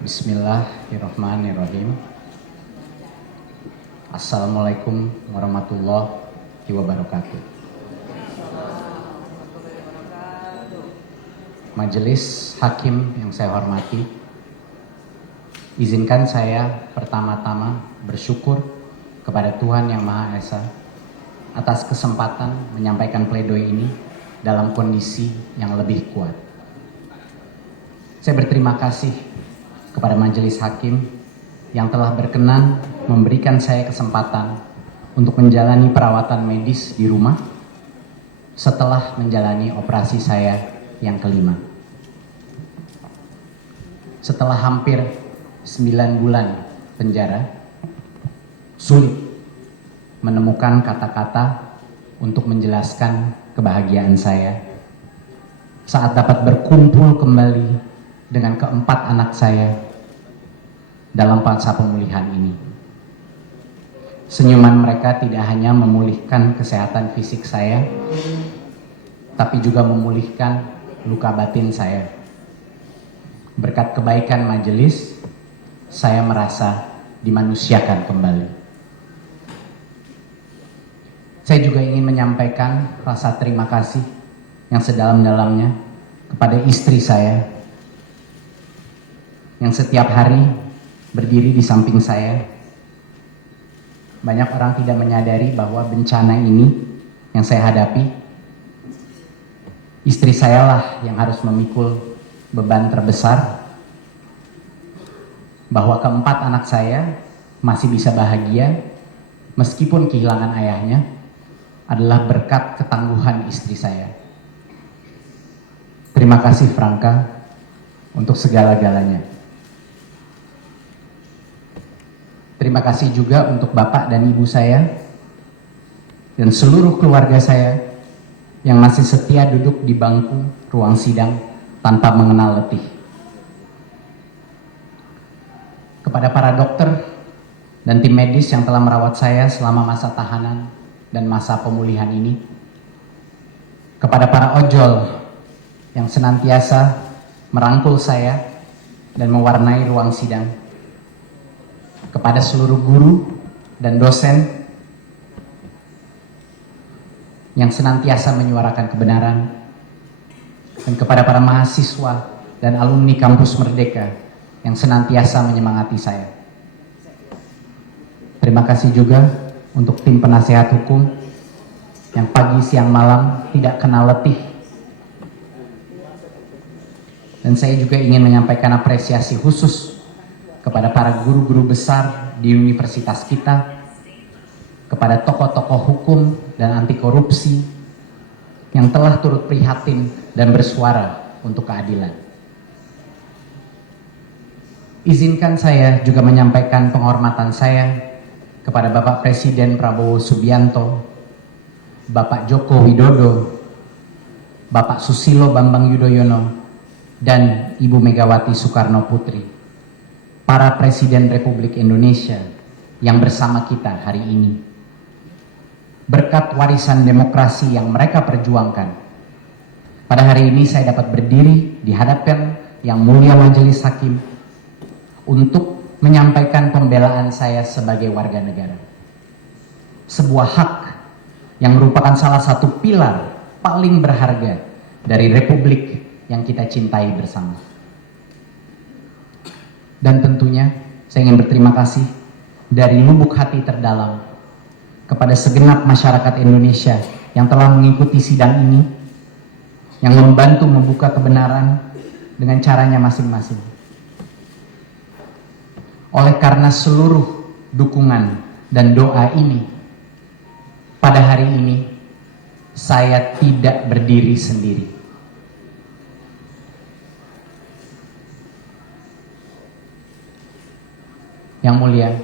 Bismillahirrahmanirrahim. Assalamualaikum warahmatullahi wabarakatuh. Majelis Hakim yang saya hormati, izinkan saya pertama-tama bersyukur kepada Tuhan Yang Maha Esa atas kesempatan menyampaikan pledoi ini dalam kondisi yang lebih kuat. Saya berterima kasih kepada Majelis Hakim yang telah berkenan memberikan saya kesempatan untuk menjalani perawatan medis di rumah setelah menjalani operasi saya yang kelima. Setelah hampir 9 bulan penjara, sulit menemukan kata-kata untuk menjelaskan kebahagiaan saya saat dapat berkumpul kembali dengan keempat anak saya dalam masa pemulihan ini. Senyuman mereka tidak hanya memulihkan kesehatan fisik saya, tapi juga memulihkan luka batin saya. Berkat kebaikan majelis, saya merasa dimanusiakan kembali. Saya juga ingin menyampaikan rasa terima kasih yang sedalam-dalamnya kepada istri saya yang setiap hari berdiri di samping saya. Banyak orang tidak menyadari bahwa bencana ini yang saya hadapi, istri saya lah yang harus memikul beban terbesar, bahwa keempat anak saya masih bisa bahagia meskipun kehilangan ayahnya adalah berkat ketangguhan istri saya. Terima kasih Franka untuk segala-galanya. Terima kasih juga untuk Bapak dan Ibu saya dan seluruh keluarga saya yang masih setia duduk di bangku ruang sidang tanpa mengenal letih. Kepada para dokter dan tim medis yang telah merawat saya selama masa tahanan dan masa pemulihan ini. Kepada para ojol yang senantiasa merangkul saya dan mewarnai ruang sidang. Kepada seluruh guru dan dosen yang senantiasa menyuarakan kebenaran, dan kepada para mahasiswa dan alumni kampus Merdeka yang senantiasa menyemangati saya. Terima kasih juga untuk tim penasehat hukum yang pagi, siang, malam tidak kenal letih. Dan saya juga ingin menyampaikan apresiasi khusus kepada para guru-guru besar di universitas kita, kepada tokoh-tokoh hukum dan anti korupsi yang telah turut prihatin dan bersuara untuk keadilan. Izinkan saya juga menyampaikan penghormatan saya kepada Bapak Presiden Prabowo Subianto, Bapak Joko Widodo, Bapak Susilo Bambang Yudhoyono, dan Ibu Megawati Soekarno Putri, para Presiden Republik Indonesia yang bersama kita hari ini. Berkat warisan demokrasi yang mereka perjuangkan, pada hari ini saya dapat berdiri di hadapan Yang Mulia Majelis Hakim untuk menyampaikan pembelaan saya sebagai warga negara. Sebuah hak yang merupakan salah satu pilar paling berharga dari Republik yang kita cintai bersama. Dan tentunya saya ingin berterima kasih dari lubuk hati terdalam kepada segenap masyarakat Indonesia yang telah mengikuti sidang ini, yang membantu membuka kebenaran dengan caranya masing-masing. Oleh karena seluruh dukungan dan doa ini, pada hari ini saya tidak berdiri sendiri. Yang Mulia,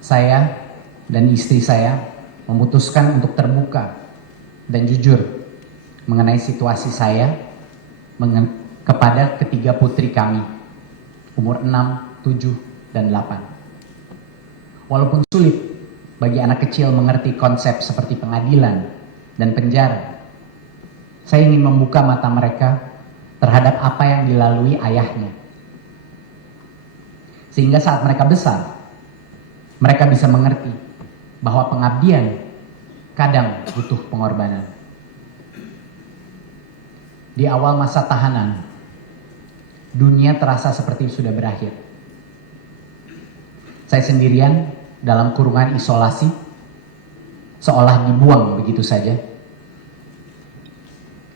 saya dan istri saya memutuskan untuk terbuka dan jujur mengenai situasi saya kepada ketiga putri kami, umur 6, 7, dan 8. Walaupun sulit bagi anak kecil mengerti konsep seperti pengadilan dan penjara, saya ingin membuka mata mereka terhadap apa yang dilalui ayahnya. Sehingga saat mereka besar, mereka bisa mengerti bahwa pengabdian kadang butuh pengorbanan. Di awal masa tahanan, dunia terasa seperti sudah berakhir. Saya sendirian dalam kurungan isolasi, seolah dibuang begitu saja.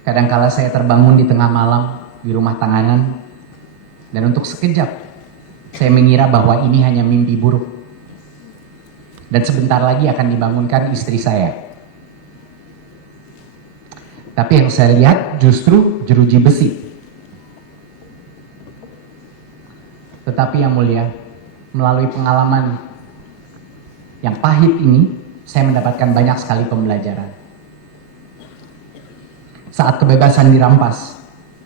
Kadangkala saya terbangun di tengah malam di rumah tahanan, dan untuk sekejap saya mengira bahwa ini hanya mimpi buruk. Dan sebentar lagi akan dibangunkan istri saya. Tapi yang saya lihat justru jeruji besi. Tetapi yang mulia, melalui pengalaman yang pahit ini, saya mendapatkan banyak sekali pembelajaran. Saat kebebasan dirampas,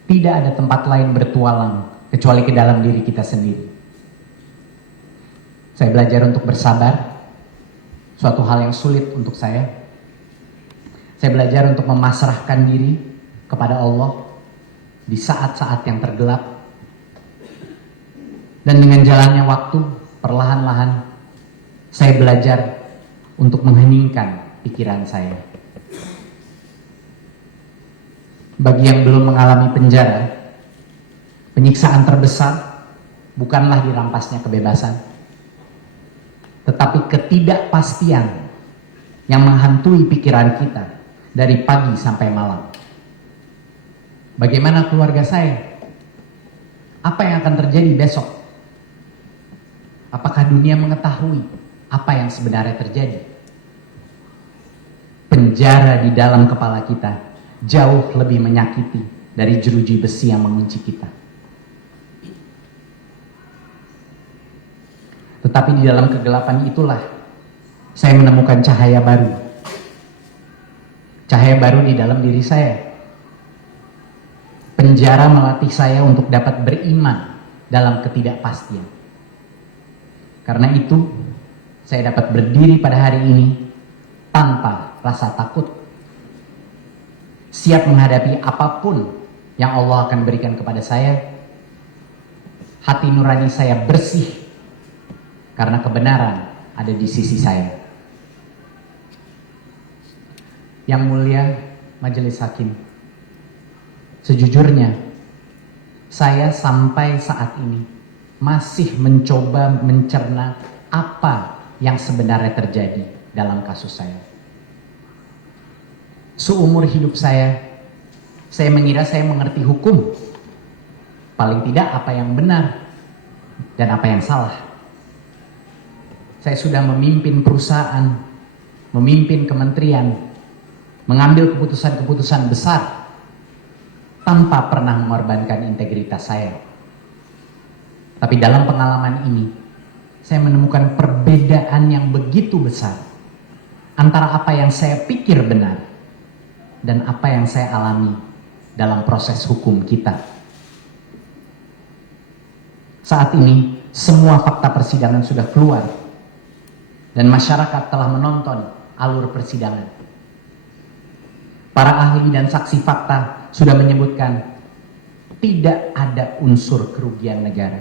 tidak ada tempat lain bertualang kecuali ke dalam diri kita sendiri. Saya belajar untuk bersabar, suatu hal yang sulit untuk saya. Saya belajar untuk memasrahkan diri kepada Allah di saat-saat yang tergelap. Dan dengan jalannya waktu, perlahan-lahan saya belajar untuk mengheningkan pikiran saya. Bagi yang belum mengalami penjara, penyiksaan terbesar bukanlah dirampasnya kebebasan, tetapi ketidakpastian yang menghantui pikiran kita dari pagi sampai malam. Bagaimana keluarga saya? Apa yang akan terjadi besok? Apakah dunia mengetahui apa yang sebenarnya terjadi? Penjara di dalam kepala kita jauh lebih menyakiti dari jeruji besi yang mengunci kita. Tetapi di dalam kegelapan itulah saya menemukan cahaya baru. Cahaya baru di dalam diri saya. Penjara melatih saya untuk dapat beriman dalam ketidakpastian. Karena itu, saya dapat berdiri pada hari ini tanpa rasa takut. Siap menghadapi apapun yang Allah akan berikan kepada saya. Hati nurani saya bersih karena kebenaran ada di sisi saya. Yang mulia Majelis Hakim, sejujurnya saya sampai saat ini masih mencoba mencerna apa yang sebenarnya terjadi dalam kasus saya. Seumur hidup saya mengira saya mengerti hukum. Paling tidak apa yang benar dan apa yang salah. Saya sudah memimpin perusahaan, memimpin kementerian, mengambil keputusan-keputusan besar tanpa pernah mengorbankan integritas saya. Tapi dalam pengalaman ini, saya menemukan perbedaan yang begitu besar antara apa yang saya pikir benar dan apa yang saya alami dalam proses hukum kita. Saat ini, semua fakta persidangan sudah keluar dan masyarakat telah menonton alur persidangan. Para ahli dan saksi fakta sudah menyebutkan tidak ada unsur kerugian negara,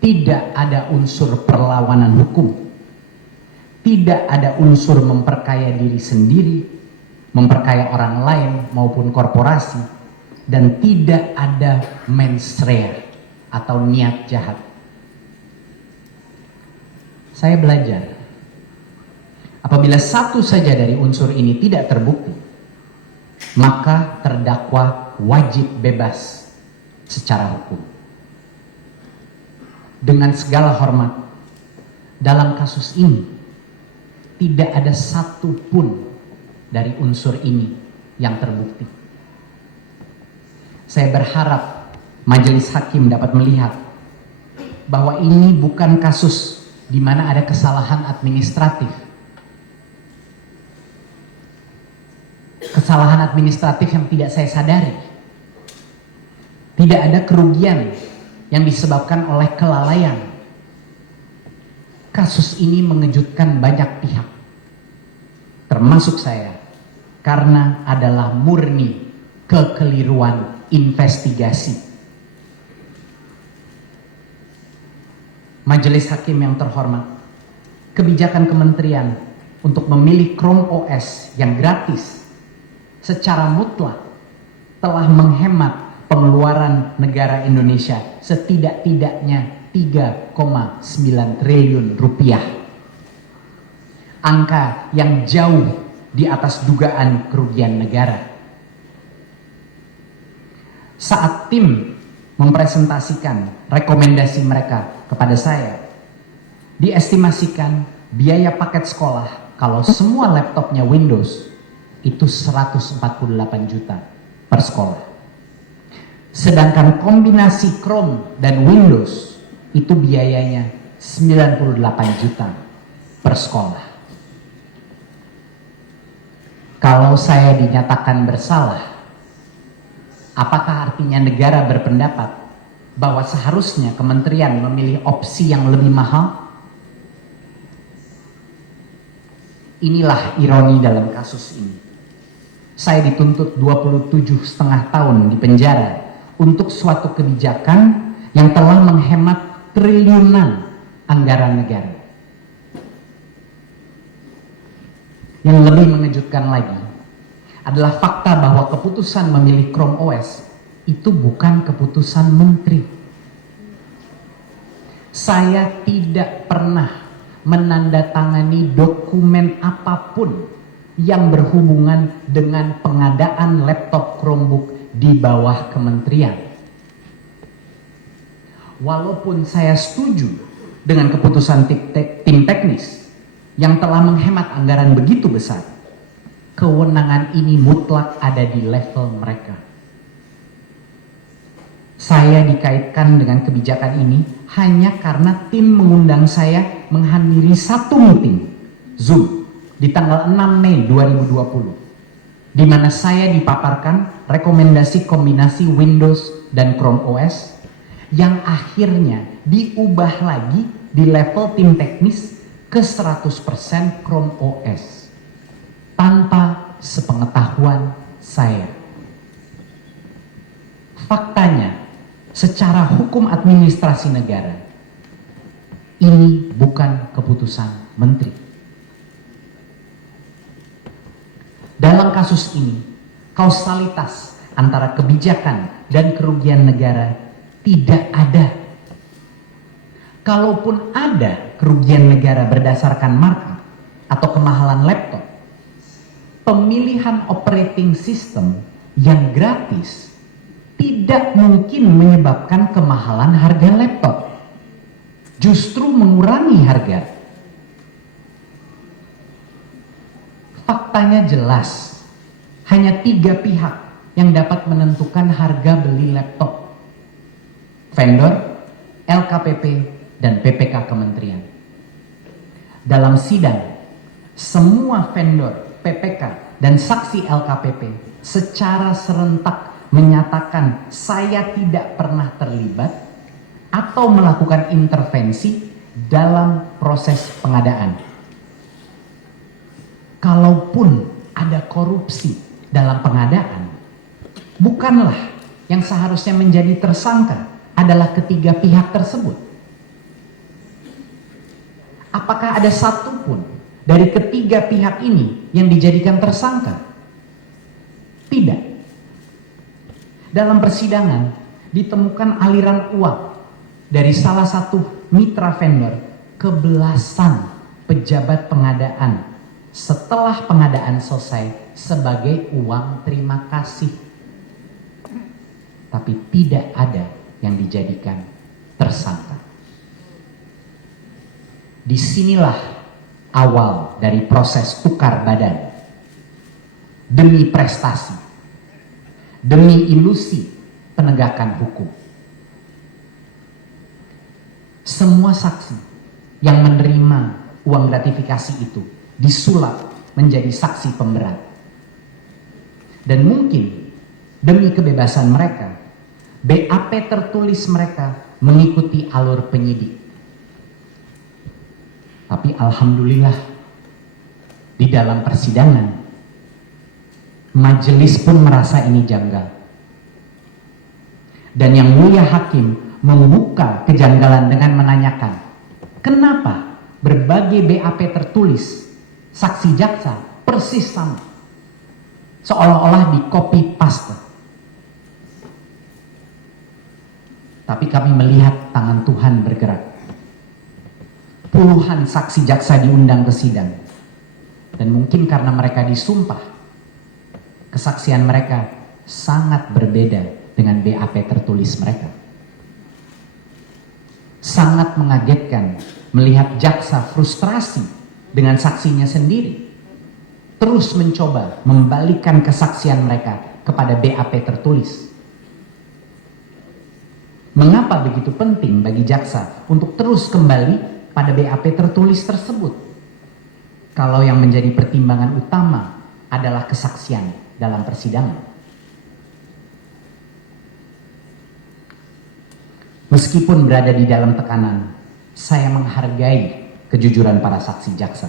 tidak ada unsur perlawanan hukum, tidak ada unsur memperkaya diri sendiri, memperkaya orang lain maupun korporasi, dan tidak ada mens rea atau niat jahat. Saya belajar, apabila satu saja dari unsur ini tidak terbukti, maka terdakwa wajib bebas secara hukum. Dengan segala hormat, dalam kasus ini tidak ada satu pun dari unsur ini yang terbukti. Saya berharap Majelis Hakim dapat melihat bahwa ini bukan kasus di mana ada kesalahan administratif. Kesalahan administratif yang tidak saya sadari. Tidak ada kerugian yang disebabkan oleh kelalaian. Kasus ini mengejutkan banyak pihak, termasuk saya, karena adalah murni kekeliruan investigasi. Majelis Hakim yang terhormat, kebijakan kementerian untuk memilih Chrome OS yang gratis secara mutlak telah menghemat pengeluaran negara Indonesia setidak-tidaknya 3,9 triliun rupiah. Angka yang jauh di atas dugaan kerugian negara. Saat tim mempresentasikan rekomendasi mereka kepada saya, diestimasikan biaya paket sekolah kalau semua laptopnya Windows itu 148 juta per sekolah. Sedangkan kombinasi Chrome dan Windows itu biayanya 98 juta per sekolah. Kalau saya dinyatakan bersalah, apakah artinya negara berpendapat bahwa seharusnya kementerian memilih opsi yang lebih mahal? Inilah ironi dalam kasus ini. Saya dituntut 27,5 tahun di penjara untuk suatu kebijakan yang telah menghemat triliunan anggaran negara. Yang lebih mengejutkan lagi adalah fakta bahwa keputusan memilih Chrome OS itu bukan keputusan menteri. Saya tidak pernah menandatangani dokumen apapun yang berhubungan dengan pengadaan laptop Chromebook di bawah kementerian. Walaupun saya setuju dengan keputusan tim teknis yang telah menghemat anggaran begitu besar, kewenangan ini mutlak ada di level mereka. Saya dikaitkan dengan kebijakan ini hanya karena tim mengundang saya menghadiri satu meeting Zoom di tanggal 6 Mei 2020, di mana saya dipaparkan rekomendasi kombinasi Windows dan Chrome OS yang akhirnya diubah lagi di level tim teknis ke 100% Chrome OS tanpa sepengetahuan saya. Faktanya, secara hukum administrasi negara, ini bukan keputusan menteri. Dalam kasus ini, kausalitas antara kebijakan dan kerugian negara tidak ada. Kalaupun ada kerugian negara berdasarkan markup atau kemahalan laptop, pemilihan operating system yang gratis tidak mungkin menyebabkan kemahalan harga laptop, justru mengurangi harga. Faktanya jelas, hanya 3 pihak yang dapat menentukan harga beli laptop: vendor, LKPP, dan PPK Kementerian. Dalam sidang, semua vendor, PPK, dan saksi LKPP secara serentak menyatakan saya tidak pernah terlibat atau melakukan intervensi dalam proses pengadaan. Kalaupun ada korupsi dalam pengadaan, bukanlah yang seharusnya menjadi tersangka adalah ketiga pihak tersebut. Apakah ada satupun dari ketiga pihak ini yang dijadikan tersangka? Tidak. Dalam persidangan ditemukan aliran uang dari salah satu mitra vendor ke belasan pejabat pengadaan setelah pengadaan selesai sebagai uang terima kasih. Tapi tidak ada yang dijadikan tersangka. Disinilah awal dari proses tukar badan demi prestasi, demi ilusi penegakan hukum. Semua saksi yang menerima uang gratifikasi itu disulap menjadi saksi pemberat. Dan mungkin demi kebebasan mereka, BAP tertulis mereka mengikuti alur penyidik. Tapi alhamdulillah, di dalam persidangan, majelis pun merasa ini janggal. Dan yang mulia hakim membuka kejanggalan dengan menanyakan, Kenapa berbagai BAP tertulis saksi jaksa persis sama? Seolah-olah di copy paste. Tapi kami melihat tangan Tuhan bergerak. Puluhan saksi jaksa diundang ke sidang. Dan mungkin karena mereka disumpah, kesaksian mereka sangat berbeda dengan BAP tertulis mereka. Sangat mengagetkan melihat jaksa frustrasi dengan saksinya sendiri, terus mencoba membalikkan kesaksian mereka kepada BAP tertulis. Mengapa begitu penting bagi jaksa untuk terus kembali pada BAP tertulis tersebut, kalau yang menjadi pertimbangan utama adalah kesaksian dalam persidangan? Meskipun berada di dalam tekanan, saya menghargai kejujuran para saksi jaksa.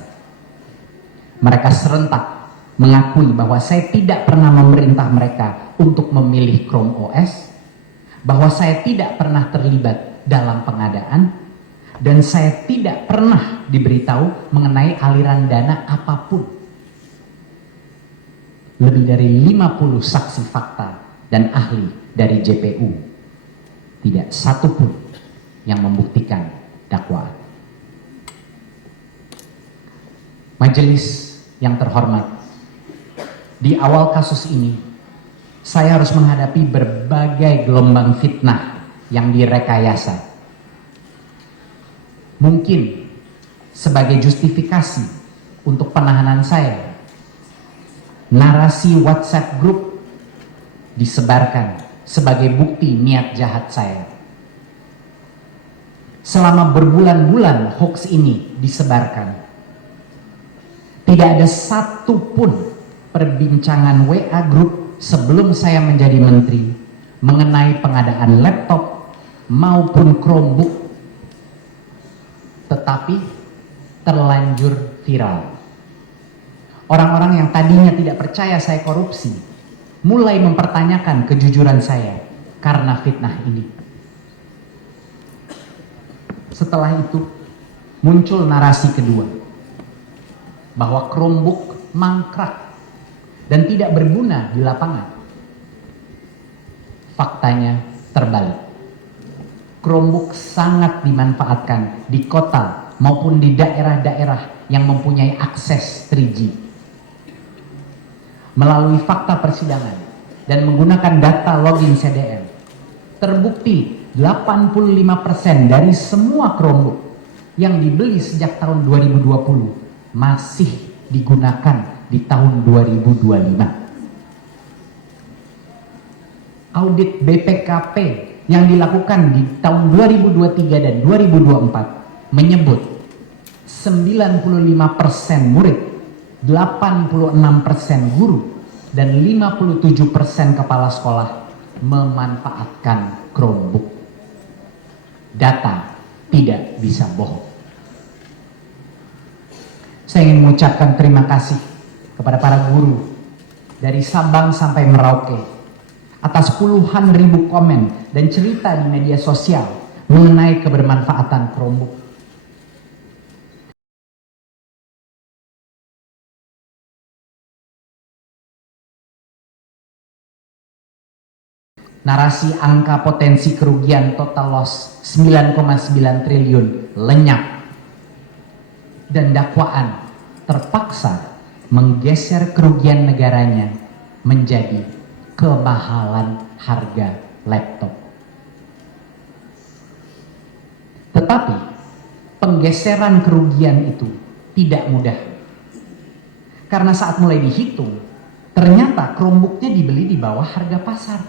Mereka serentak mengakui bahwa saya tidak pernah memerintah mereka untuk memilih Chrome OS, bahwa saya tidak pernah terlibat dalam pengadaan, dan saya tidak pernah diberitahu mengenai aliran dana apapun. Lebih dari 50 saksi fakta dan ahli dari JPU, tidak satu pun yang membuktikan dakwaan. Majelis yang terhormat, di awal kasus ini, saya harus menghadapi berbagai gelombang fitnah yang direkayasa. Mungkin sebagai justifikasi untuk penahanan saya, narasi WhatsApp grup disebarkan sebagai bukti niat jahat saya. Selama berbulan-bulan hoax ini disebarkan, tidak ada satu pun perbincangan WA grup sebelum saya menjadi menteri mengenai pengadaan laptop maupun Chromebook, tetapi terlanjur viral. Orang-orang yang tadinya tidak percaya saya korupsi mulai mempertanyakan kejujuran saya karena fitnah ini. Setelah itu muncul narasi kedua, bahwa Chromebook mangkrak dan tidak berguna di lapangan. Faktanya terbalik. Chromebook sangat dimanfaatkan di kota maupun di daerah-daerah yang mempunyai akses 3G. Melalui fakta persidangan dan menggunakan data login CDL, terbukti 85% dari semua Chromebook yang dibeli sejak tahun 2020 masih digunakan di tahun 2025. Audit BPKP yang dilakukan di tahun 2023 dan 2024 menyebut 95% murid, 86% guru, dan 57% kepala sekolah memanfaatkan Chromebook. Data tidak bisa bohong. Saya ingin mengucapkan terima kasih kepada para guru dari Sabang sampai Merauke atas puluhan ribu komen dan cerita di media sosial mengenai kebermanfaatan Chromebook. Narasi angka potensi kerugian total loss 9,9 triliun lenyap, dan dakwaan terpaksa menggeser kerugian negaranya menjadi kemahalan harga laptop. Tetapi penggeseran kerugian itu tidak mudah, karena saat mulai dihitung ternyata Chromebooknya dibeli di bawah harga pasar.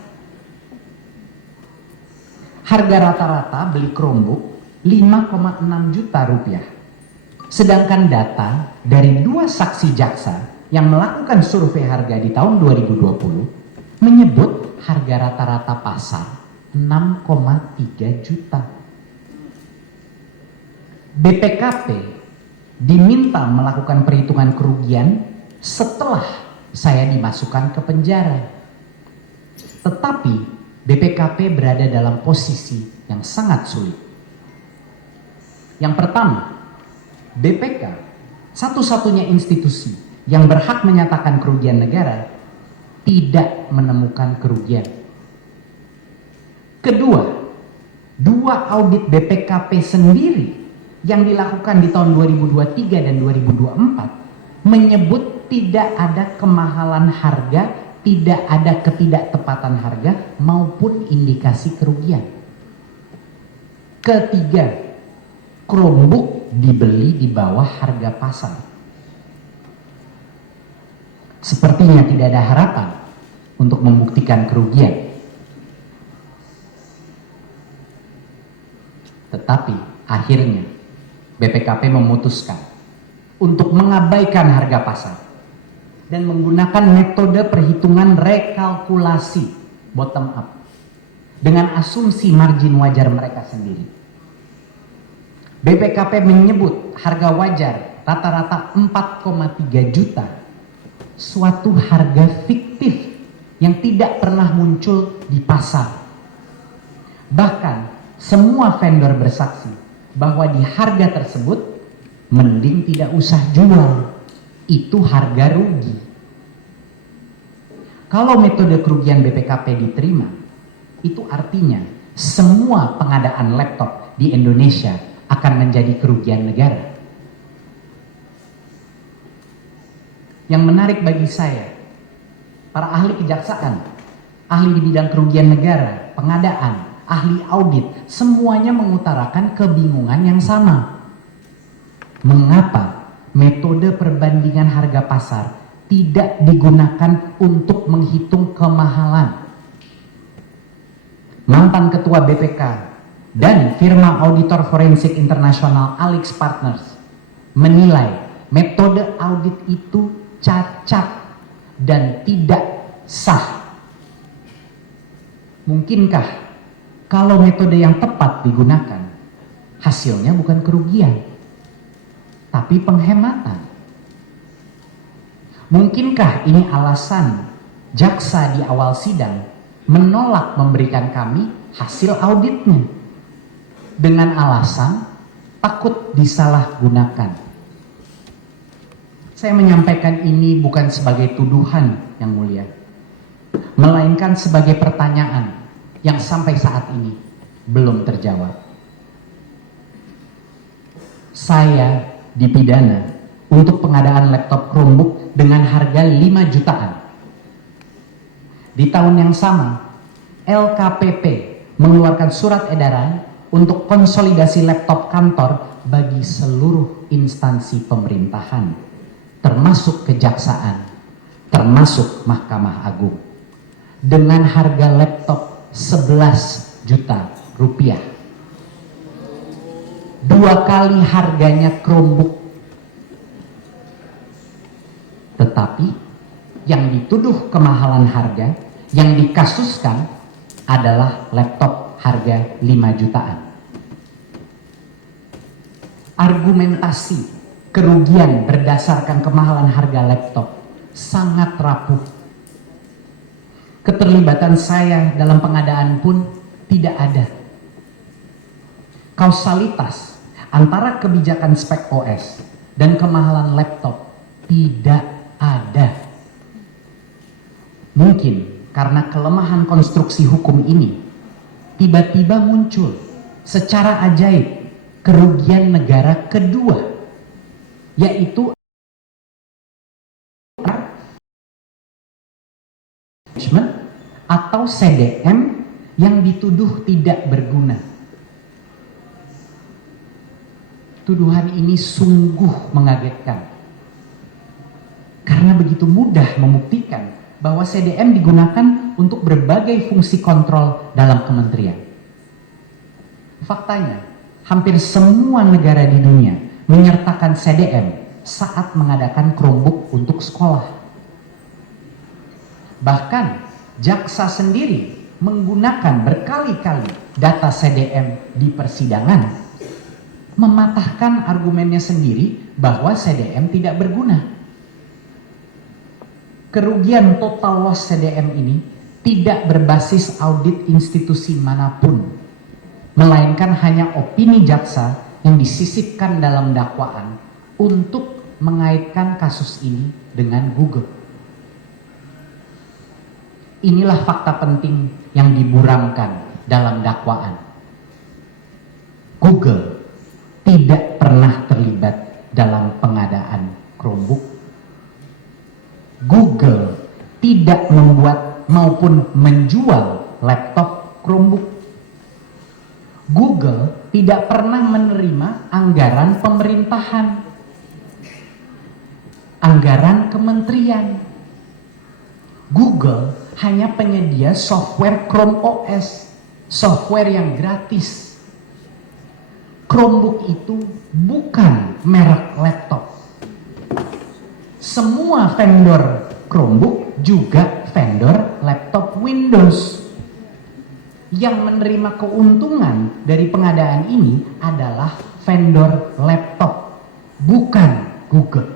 Harga rata-rata beli Chromebook 5,6 juta rupiah. Sedangkan data dari dua saksi jaksa yang melakukan survei harga di tahun 2020 menyebut harga rata-rata pasar 6,3 juta. BPKP diminta melakukan perhitungan kerugian setelah saya dimasukkan ke penjara. Tetapi BPKP berada dalam posisi yang sangat sulit. Yang pertama, BPK satu-satunya institusi yang berhak menyatakan kerugian negara tidak menemukan kerugian. Kedua, dua audit BPKP sendiri yang dilakukan di tahun 2023 dan 2024 menyebut tidak ada kemahalan harga, tidak ada ketidaktepatan harga maupun indikasi kerugian. Ketiga, Chromebook dibeli di bawah harga pasar. Sepertinya tidak ada harapan untuk membuktikan kerugian. Tetapi akhirnya BPKP memutuskan untuk mengabaikan harga pasar dan menggunakan metode perhitungan rekalkulasi bottom up dengan asumsi margin wajar mereka sendiri. BPKP menyebut harga wajar rata-rata 4,3 juta, suatu harga fiktif yang tidak pernah muncul di pasar. Bahkan semua vendor bersaksi bahwa di harga tersebut mending tidak usah jual, itu harga rugi. Kalau metode kerugian BPKP diterima, itu artinya semua pengadaan laptop di Indonesia akan menjadi kerugian negara. Yang menarik bagi saya, para ahli kejaksaan, ahli di bidang kerugian negara, pengadaan, ahli audit, semuanya mengutarakan kebingungan yang sama. Mengapa metode perbandingan harga pasar tidak digunakan untuk menghitung kemahalan? Mantan Ketua BPK dan firma auditor forensik internasional AlixPartners menilai metode audit itu cacat dan tidak sah. Mungkinkah kalau metode yang tepat digunakan, hasilnya bukan kerugian, tapi penghematan? Mungkinkah ini alasan jaksa di awal sidang menolak memberikan kami hasil auditnya dengan alasan takut disalahgunakan? Saya menyampaikan ini bukan sebagai tuduhan yang mulia, melainkan sebagai pertanyaan yang sampai saat ini belum terjawab. Saya dipidana untuk pengadaan laptop Chromebook dengan harga 5 jutaan. Di tahun yang sama, LKPP mengeluarkan surat edaran untuk konsolidasi laptop kantor bagi seluruh instansi pemerintahan, termasuk kejaksaan, termasuk Mahkamah Agung, dengan harga laptop 11 juta rupiah. 2 kali harganya Chromebook. Tetapi yang dituduh kemahalan harga, yang dikasuskan adalah laptop harga 5 jutaan. Argumentasi kerugian berdasarkan kemahalan harga laptop sangat rapuh. Keterlibatan saya dalam pengadaan pun tidak ada. Kausalitas antara kebijakan spek OS dan kemahalan laptop tidak ada. Mungkin karena kelemahan konstruksi hukum ini, tiba-tiba muncul secara ajaib kerugian negara kedua, yaitu atau CDM yang dituduh tidak berguna. Tuduhan ini sungguh mengagetkan, karena begitu mudah membuktikan bahwa CDM digunakan untuk berbagai fungsi kontrol dalam kementerian. Faktanya, hampir semua negara di dunia menyertakan CDM saat mengadakan Chromebook untuk sekolah. Bahkan jaksa sendiri menggunakan berkali-kali data CDM di persidangan, mematahkan argumennya sendiri bahwa CDM tidak berguna. Kerugian total loss CDM ini tidak berbasis audit institusi manapun, melainkan hanya opini jaksa yang disisipkan dalam dakwaan untuk mengaitkan kasus ini dengan Google. Inilah fakta penting yang diburamkan dalam dakwaan. Google tidak pernah terlibat dalam pengadaan Chromebook. Google tidak membuat maupun menjual laptop Chromebook. Google tidak pernah menerima anggaran pemerintahan, anggaran kementerian. Google hanya penyedia software Chrome OS, software yang gratis. Chromebook itu bukan merek laptop. Semua vendor Chromebook juga vendor laptop Windows. Yang menerima keuntungan dari pengadaan ini adalah vendor laptop, bukan Google.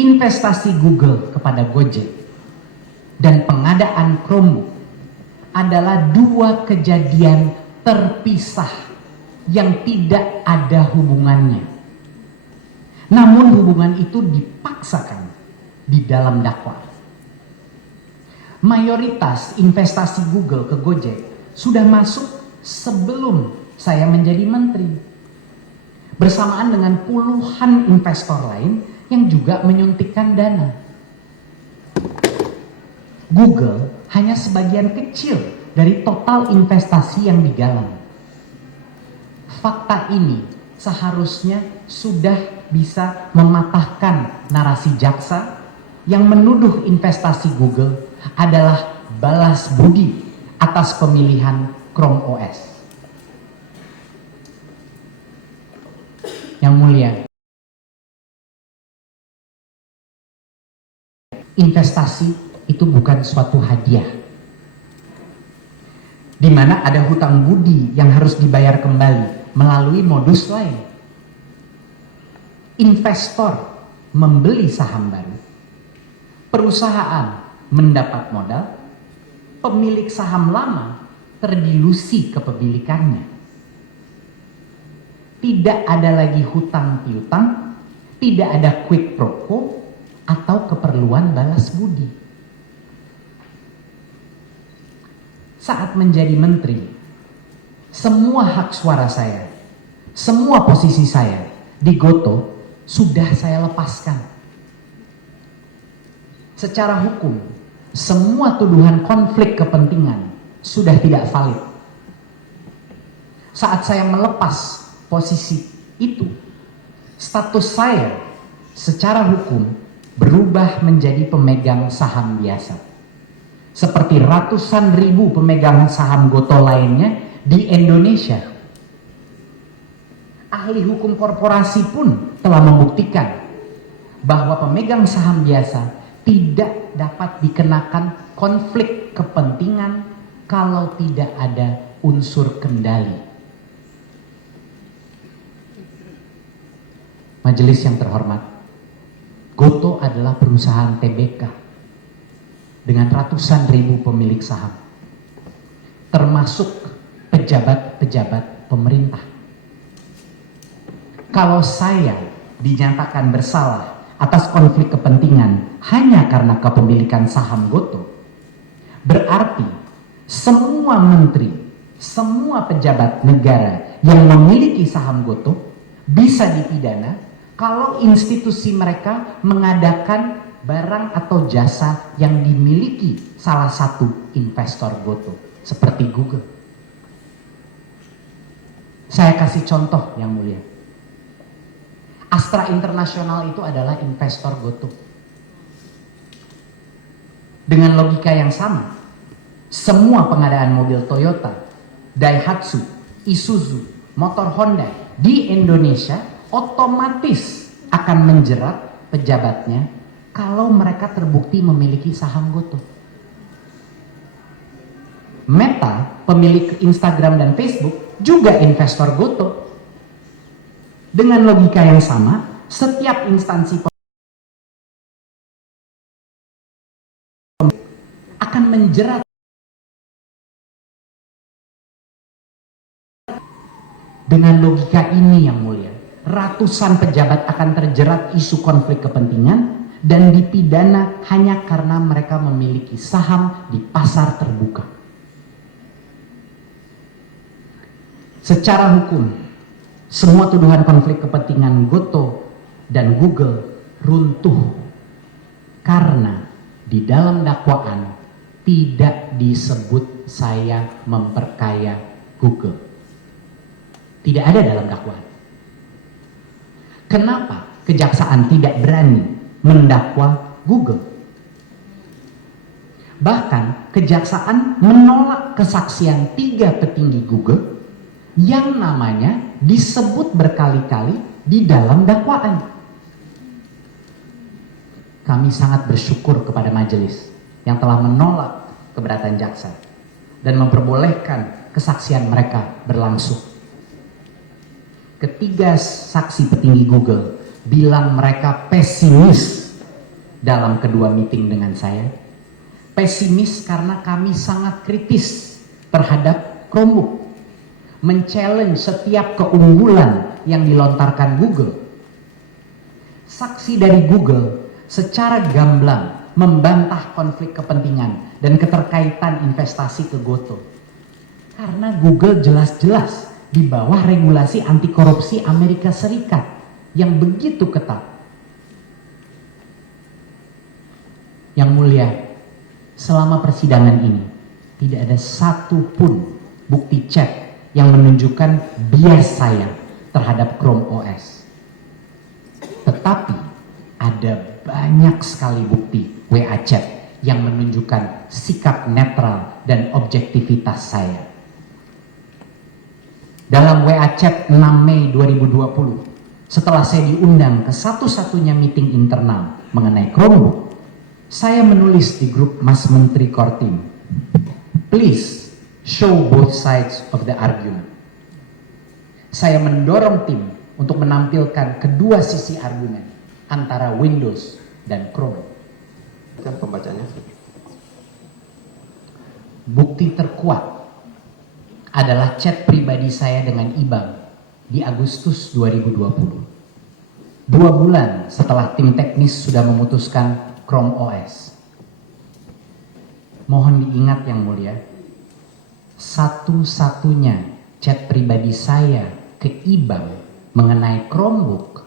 Investasi Google kepada Gojek dan pengadaan Chromebook adalah dua kejadian terpisah yang tidak ada hubungannya. Namun hubungan itu dipaksakan di dalam dakwah. Mayoritas investasi Google ke Gojek sudah masuk sebelum saya menjadi menteri, bersamaan dengan puluhan investor lain yang juga menyuntikkan dana. Google hanya sebagian kecil dari total investasi yang digalang. Fakta ini seharusnya sudah bisa mematahkan narasi jaksa yang menuduh investasi Google adalah balas budi atas pemilihan Chrome OS. Yang mulia, investasi itu bukan suatu hadiah, di mana ada hutang budi yang harus dibayar kembali melalui modus lain. Investor membeli saham baru, perusahaan mendapat modal, pemilik saham lama terdilusi kepemilikannya. Tidak ada lagi hutang piutang, tidak ada quid pro quo atau keperluan balas budi. Saat menjadi menteri, semua hak suara saya, semua posisi saya di Gotoh sudah saya lepaskan. Secara hukum, semua tuduhan konflik kepentingan sudah tidak valid. Saat saya melepas posisi itu, status saya secara hukum berubah menjadi pemegang saham biasa. Seperti ratusan ribu pemegang saham Gotoh lainnya di Indonesia. Ahli hukum korporasi pun telah membuktikan bahwa pemegang saham biasa tidak dapat dikenakan konflik kepentingan kalau tidak ada unsur kendali. Majelis yang terhormat, Gotoh adalah perusahaan TBK dengan ratusan ribu pemilik saham, termasuk pejabat-pejabat pemerintah. Kalau saya dinyatakan bersalah atas konflik kepentingan hanya karena kepemilikan saham Gotoh, berarti semua menteri, semua pejabat negara yang memiliki saham Gotoh bisa dipidana kalau institusi mereka mengadakan barang atau jasa yang dimiliki salah satu investor Gotoh, seperti Google. Saya kasih contoh yang mulia. Astra International itu adalah investor Gotoh. Dengan logika yang sama, semua pengadaan mobil Toyota, Daihatsu, Isuzu, motor Honda di Indonesia otomatis akan menjerat pejabatnya kalau mereka terbukti memiliki saham Gotoh. Meta, pemilik Instagram dan Facebook, juga investor Gotoh. Dengan logika yang sama, setiap instansi akan menjerat Dengan logika ini yang mulia, ratusan pejabat akan terjerat isu konflik kepentingan dan dipidana hanya karena mereka memiliki saham di pasar terbuka. Secara hukum, semua tuduhan konflik kepentingan Gotoh dan Google runtuh karena di dalam dakwaan tidak disebut saya memperkaya Google. Tidak ada dalam dakwaan. Kenapa kejaksaan tidak berani mendakwa Google? Bahkan kejaksaan menolak kesaksian 3 petinggi Google yang namanya disebut berkali-kali di dalam dakwaan. Kami sangat bersyukur kepada majelis yang telah menolak keberatan jaksa dan memperbolehkan kesaksian mereka berlangsung. Ketiga saksi petinggi Google bilang mereka pesimis dalam kedua meeting dengan saya. Pesimis karena kami sangat kritis terhadap Chromebook, men-challenge setiap keunggulan yang dilontarkan Google. Saksi dari Google secara gamblang membantah konflik kepentingan dan keterkaitan investasi ke Gotoh. Karena Google jelas-jelas di bawah regulasi anti korupsi Amerika Serikat yang begitu ketat. Yang mulia, selama persidangan ini tidak ada satupun bukti chat yang menunjukkan bias saya terhadap Chrome OS. Tetapi ada banyak sekali bukti WA chat yang menunjukkan sikap netral dan objektivitas saya. Dalam WA chat 6 Mei 2020, setelah saya diundang ke satu-satunya meeting internal mengenai Chromebook, saya menulis di grup Mas Menteri Kortim, please show both sides of the argument. Saya mendorong tim untuk menampilkan kedua sisi argumen antara Windows dan Chrome. Kan pembacanya. Bukti terkuat adalah chat pribadi saya dengan Ibang di Agustus 2020. 2 bulan setelah tim teknis sudah memutuskan Chrome OS. Mohon diingat yang mulia, satu-satunya chat pribadi saya ke Ibang mengenai Chromebook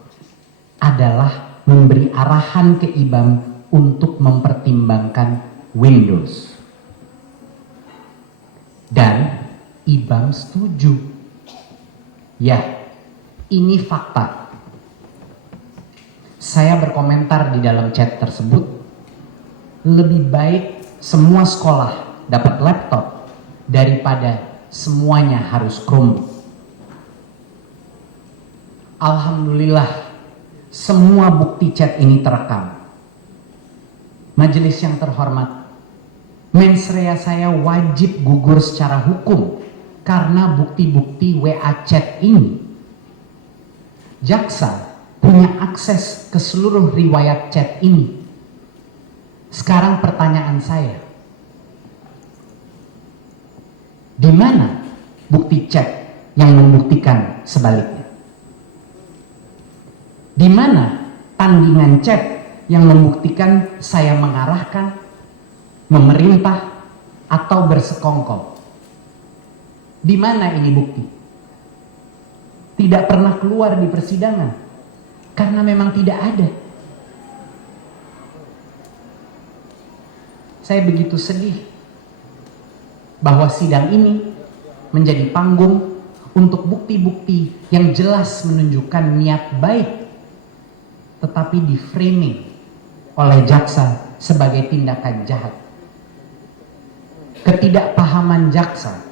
adalah memberi arahan ke Ibang untuk mempertimbangkan Windows. Dan Ibang setuju. Ya, ini fakta. Saya berkomentar di dalam chat tersebut, lebih baik semua sekolah dapat laptop daripada semuanya harus Chromebook. Alhamdulillah, semua bukti chat ini terekam. Majelis yang terhormat, mensrea saya wajib gugur secara hukum karena bukti-bukti WA chat ini. Jaksa punya akses ke seluruh riwayat chat ini. Sekarang pertanyaan saya, di mana bukti chat yang membuktikan sebaliknya? Di mana tandingan chat yang membuktikan saya mengarahkan, memerintah, atau bersekongkol? Di mana ini bukti? Tidak pernah keluar di persidangan karena memang tidak ada. Saya begitu sedih bahwa sidang ini menjadi panggung untuk bukti-bukti yang jelas menunjukkan niat baik, tetapi di framing oleh jaksa sebagai tindakan jahat. Ketidakpahaman jaksa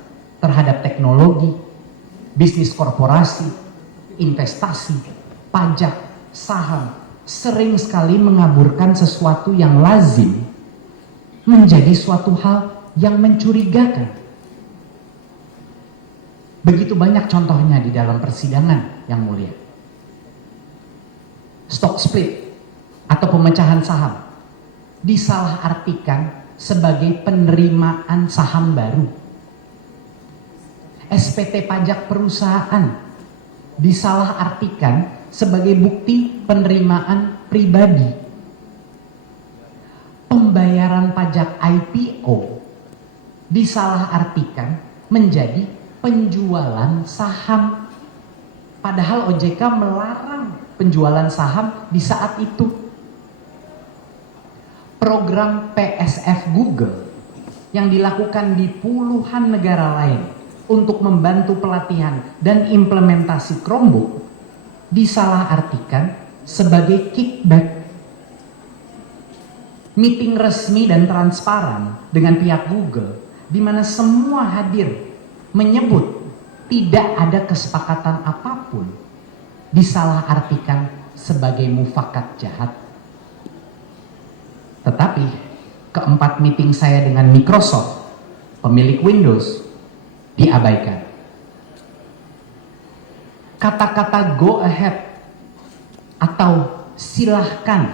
terhadap teknologi, bisnis korporasi, investasi, pajak, saham, sering sekali mengaburkan sesuatu yang lazim menjadi suatu hal yang mencurigakan. Begitu banyak contohnya di dalam persidangan yang mulia. Stock split atau pemecahan saham disalahartikan sebagai penerimaan saham baru. SPT pajak perusahaan disalahartikan sebagai bukti penerimaan pribadi. Pembayaran pajak IPO disalahartikan menjadi penjualan saham. Padahal OJK melarang penjualan saham di saat itu. Program PSF Google yang dilakukan di puluhan negara lain untuk membantu pelatihan dan implementasi Chromebook disalahartikan sebagai kickback. Meeting resmi dan transparan dengan pihak Google di mana semua hadir menyebut tidak ada kesepakatan apapun disalahartikan sebagai mufakat jahat. Tetapi keempat meeting saya dengan Microsoft, pemilik Windows, diabaikan. Kata-kata go ahead atau silahkan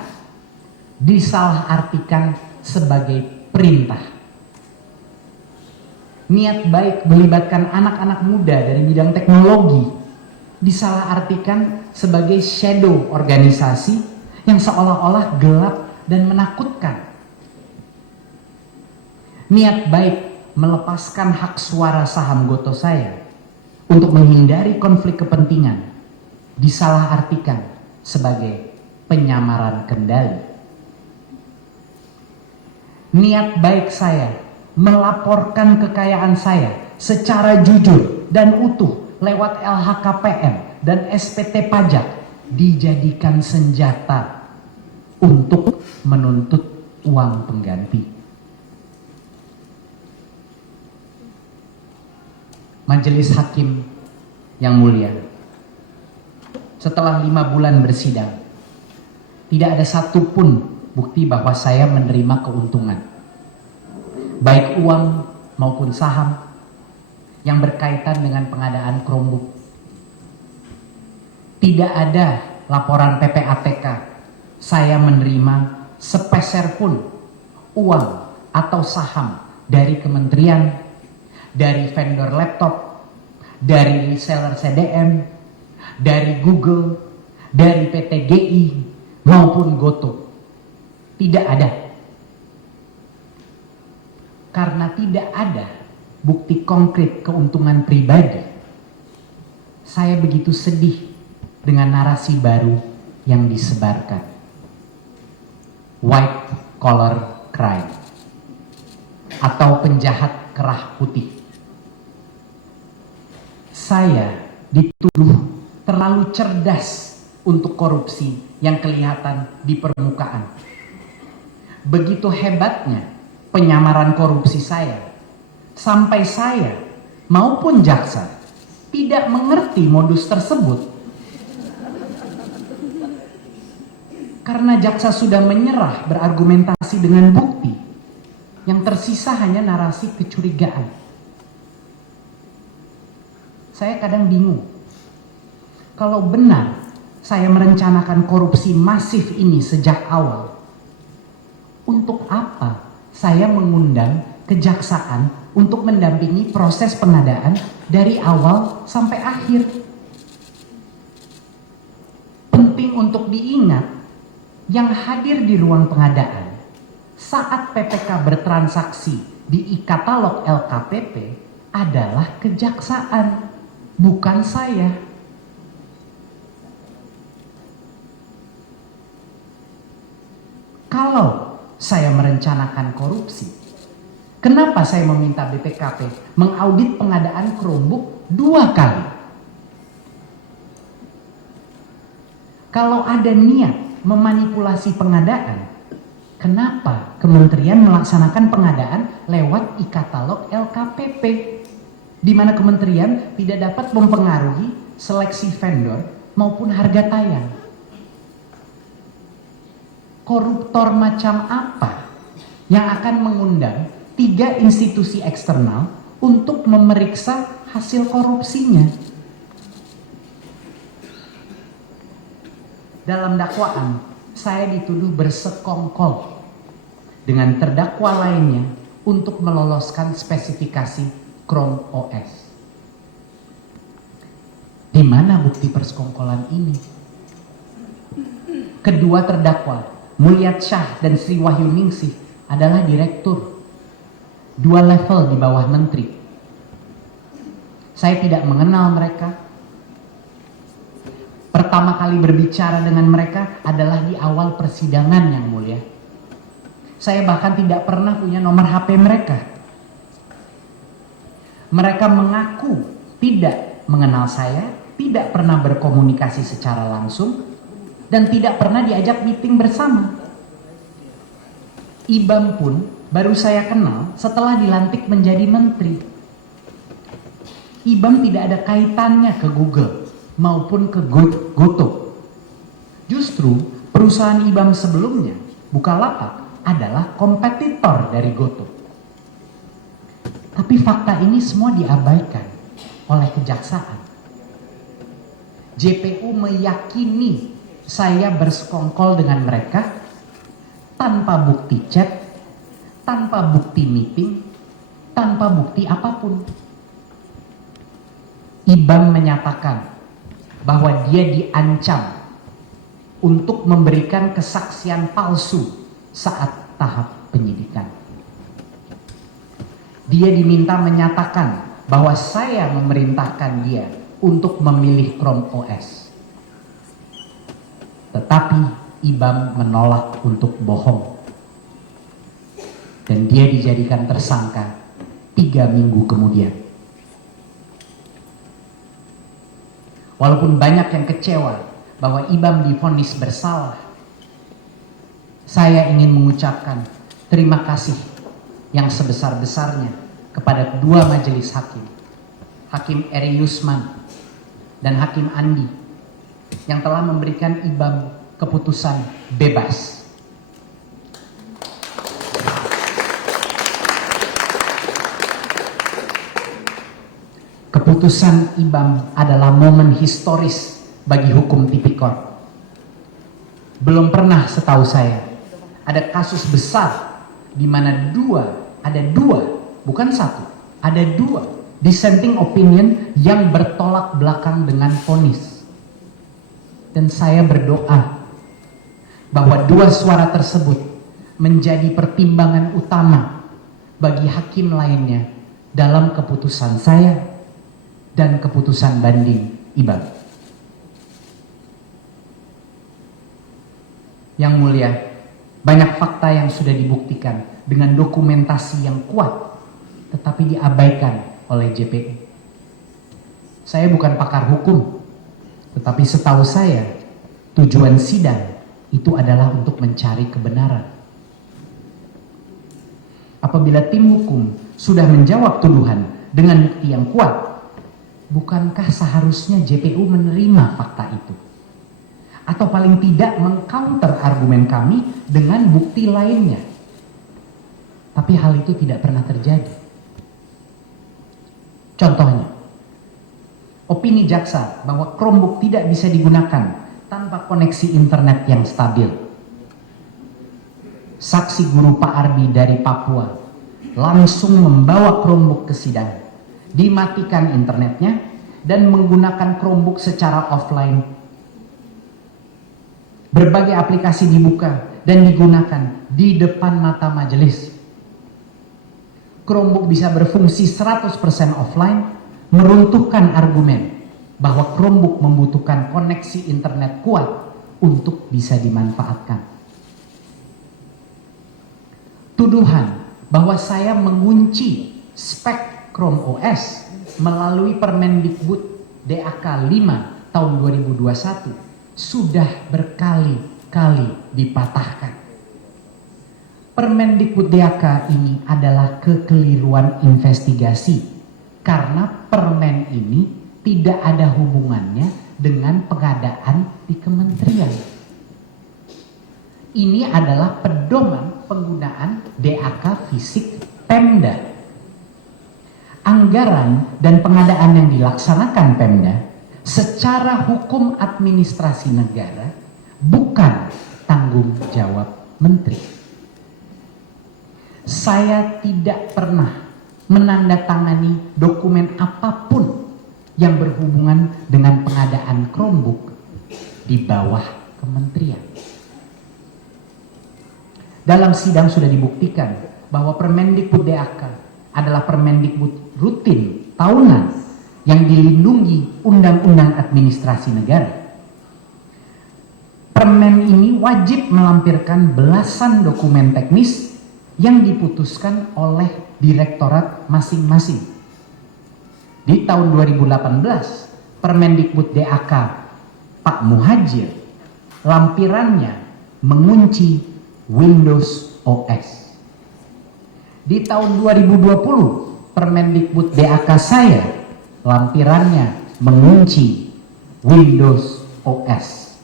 disalahartikan sebagai perintah. Niat baik melibatkan anak-anak muda dari bidang teknologi disalahartikan sebagai shadow organisasi yang seolah-olah gelap dan menakutkan. Niat baik melepaskan hak suara saham Goto saya untuk menghindari konflik kepentingan disalahartikan sebagai penyamaran kendali. Niat baik saya melaporkan kekayaan saya secara jujur dan utuh lewat LHKPN dan SPT pajak dijadikan senjata untuk menuntut uang pengganti. Majelis Hakim yang mulia, setelah 5 bulan bersidang, tidak ada satupun bukti bahwa saya menerima keuntungan, baik uang maupun saham yang berkaitan dengan pengadaan Chromebook. Tidak ada laporan PPATK saya menerima sepeser pun uang atau saham dari kementerian, dari vendor laptop, dari reseller CDM, dari Google, dari PT GI maupun Goto. Tidak ada. Karena tidak ada bukti konkret keuntungan pribadi, saya begitu sedih dengan narasi baru yang disebarkan. White collar crime atau penjahat kerah putih. Saya dituduh terlalu cerdas untuk korupsi yang kelihatan di permukaan. Begitu hebatnya penyamaran korupsi saya, sampai saya maupun jaksa tidak mengerti modus tersebut. Karena jaksa sudah menyerah berargumentasi dengan bukti, yang tersisa hanya narasi kecurigaan. Saya kadang bingung, kalau benar saya merencanakan korupsi masif ini sejak awal, untuk apa saya mengundang kejaksaan untuk mendampingi proses pengadaan dari awal sampai akhir? Penting untuk diingat, yang hadir di ruang pengadaan saat PPK bertransaksi di e-katalog LKPP adalah kejaksaan, bukan saya. Kalau saya merencanakan korupsi, kenapa saya meminta BPKP mengaudit pengadaan Chromebook 2 kali? Kalau ada niat memanipulasi pengadaan, kenapa kementerian melaksanakan pengadaan lewat e-katalog LKPP, di mana kementerian tidak dapat mempengaruhi seleksi vendor maupun harga tayang? Koruptor macam apa yang akan mengundang 3 institusi eksternal untuk memeriksa hasil korupsinya? Dalam dakwaan, saya dituduh bersekongkol dengan terdakwa lainnya untuk meloloskan spesifikasi Chrome OS. Di mana bukti persekongkolan ini? Kedua terdakwa, Mulyad Shah dan Sri Wahyuningsih, adalah direktur, 2 level di bawah menteri. Saya tidak mengenal mereka. Pertama kali berbicara dengan mereka adalah di awal persidangan, Yang Mulia. Saya bahkan tidak pernah punya nomor HP mereka. Mereka mengaku tidak mengenal saya, tidak pernah berkomunikasi secara langsung, dan tidak pernah diajak meeting bersama. IBAM pun baru saya kenal setelah dilantik menjadi menteri. IBAM tidak ada kaitannya ke Google maupun ke Goto. Justru perusahaan IBAM sebelumnya, Bukalapak, adalah kompetitor dari Goto. Tapi fakta ini semua diabaikan oleh kejaksaan. JPU meyakini saya bersekongkol dengan mereka tanpa bukti chat, tanpa bukti meeting, tanpa bukti apapun. IBAM menyatakan bahwa dia diancam untuk memberikan kesaksian palsu saat tahap penyidikan. Dia diminta menyatakan bahwa saya memerintahkan dia untuk memilih Chrome OS. Tetapi IBAM menolak untuk bohong. Dan dia dijadikan tersangka 3 minggu kemudian. Walaupun banyak yang kecewa bahwa IBAM divonis bersalah, saya ingin mengucapkan terima kasih yang sebesar-besarnya kepada 2 majelis hakim, Hakim Eri Yusman dan Hakim Andi, yang telah memberikan IBAM keputusan bebas. Keputusan IBAM adalah momen historis bagi hukum tipikor. Belum pernah setahu saya ada kasus besar di mana ada dua, bukan satu, ada 2 dissenting opinion yang bertolak belakang dengan vonis. Dan saya berdoa bahwa 2 suara tersebut menjadi pertimbangan utama bagi hakim lainnya dalam keputusan saya dan keputusan banding IBAM. Yang Mulia, banyak fakta yang sudah dibuktikan dengan dokumentasi yang kuat, tetapi diabaikan oleh JPU. Saya bukan pakar hukum, tetapi setahu saya, tujuan sidang itu adalah untuk mencari kebenaran. Apabila tim hukum sudah menjawab tuduhan dengan bukti yang kuat, bukankah seharusnya JPU menerima fakta itu? Atau paling tidak mengcounter argumen kami dengan bukti lainnya. Tapi hal itu tidak pernah terjadi. Contohnya, opini jaksa bahwa Chromebook tidak bisa digunakan tanpa koneksi internet yang stabil. Saksi guru Pak Arbi dari Papua langsung membawa Chromebook ke sidang, dimatikan internetnya, dan menggunakan Chromebook secara offline. Berbagai aplikasi dibuka dan digunakan di depan mata majelis. Chromebook bisa berfungsi 100% offline, meruntuhkan argumen bahwa Chromebook membutuhkan koneksi internet kuat untuk bisa dimanfaatkan. Tuduhan bahwa saya mengunci spek Chrome OS melalui Permendikbud DAK 5 tahun 2021 sudah berkali-kali dipatahkan. Permendikbud DAK ini adalah kekeliruan investigasi karena permen ini tidak ada hubungannya dengan pengadaan di kementerian. Ini adalah pedoman penggunaan DAK fisik Pemda. Anggaran dan pengadaan yang dilaksanakan Pemda secara hukum administrasi negara bukan tanggung jawab menteri. Saya tidak pernah menandatangani dokumen apapun yang berhubungan dengan pengadaan Chromebook di bawah kementerian. Dalam sidang sudah dibuktikan bahwa Permendikbud DAK adalah Permendikbud rutin tahunan yang dilindungi Undang-Undang Administrasi Negara. Permen ini wajib melampirkan belasan dokumen teknis yang diputuskan oleh direktorat masing-masing. Di tahun 2018, Permendikbud DAK Pak Muhajir, lampirannya mengunci Windows OS. Di tahun 2020, Permendikbud DAK saya, lampirannya mengunci Windows OS.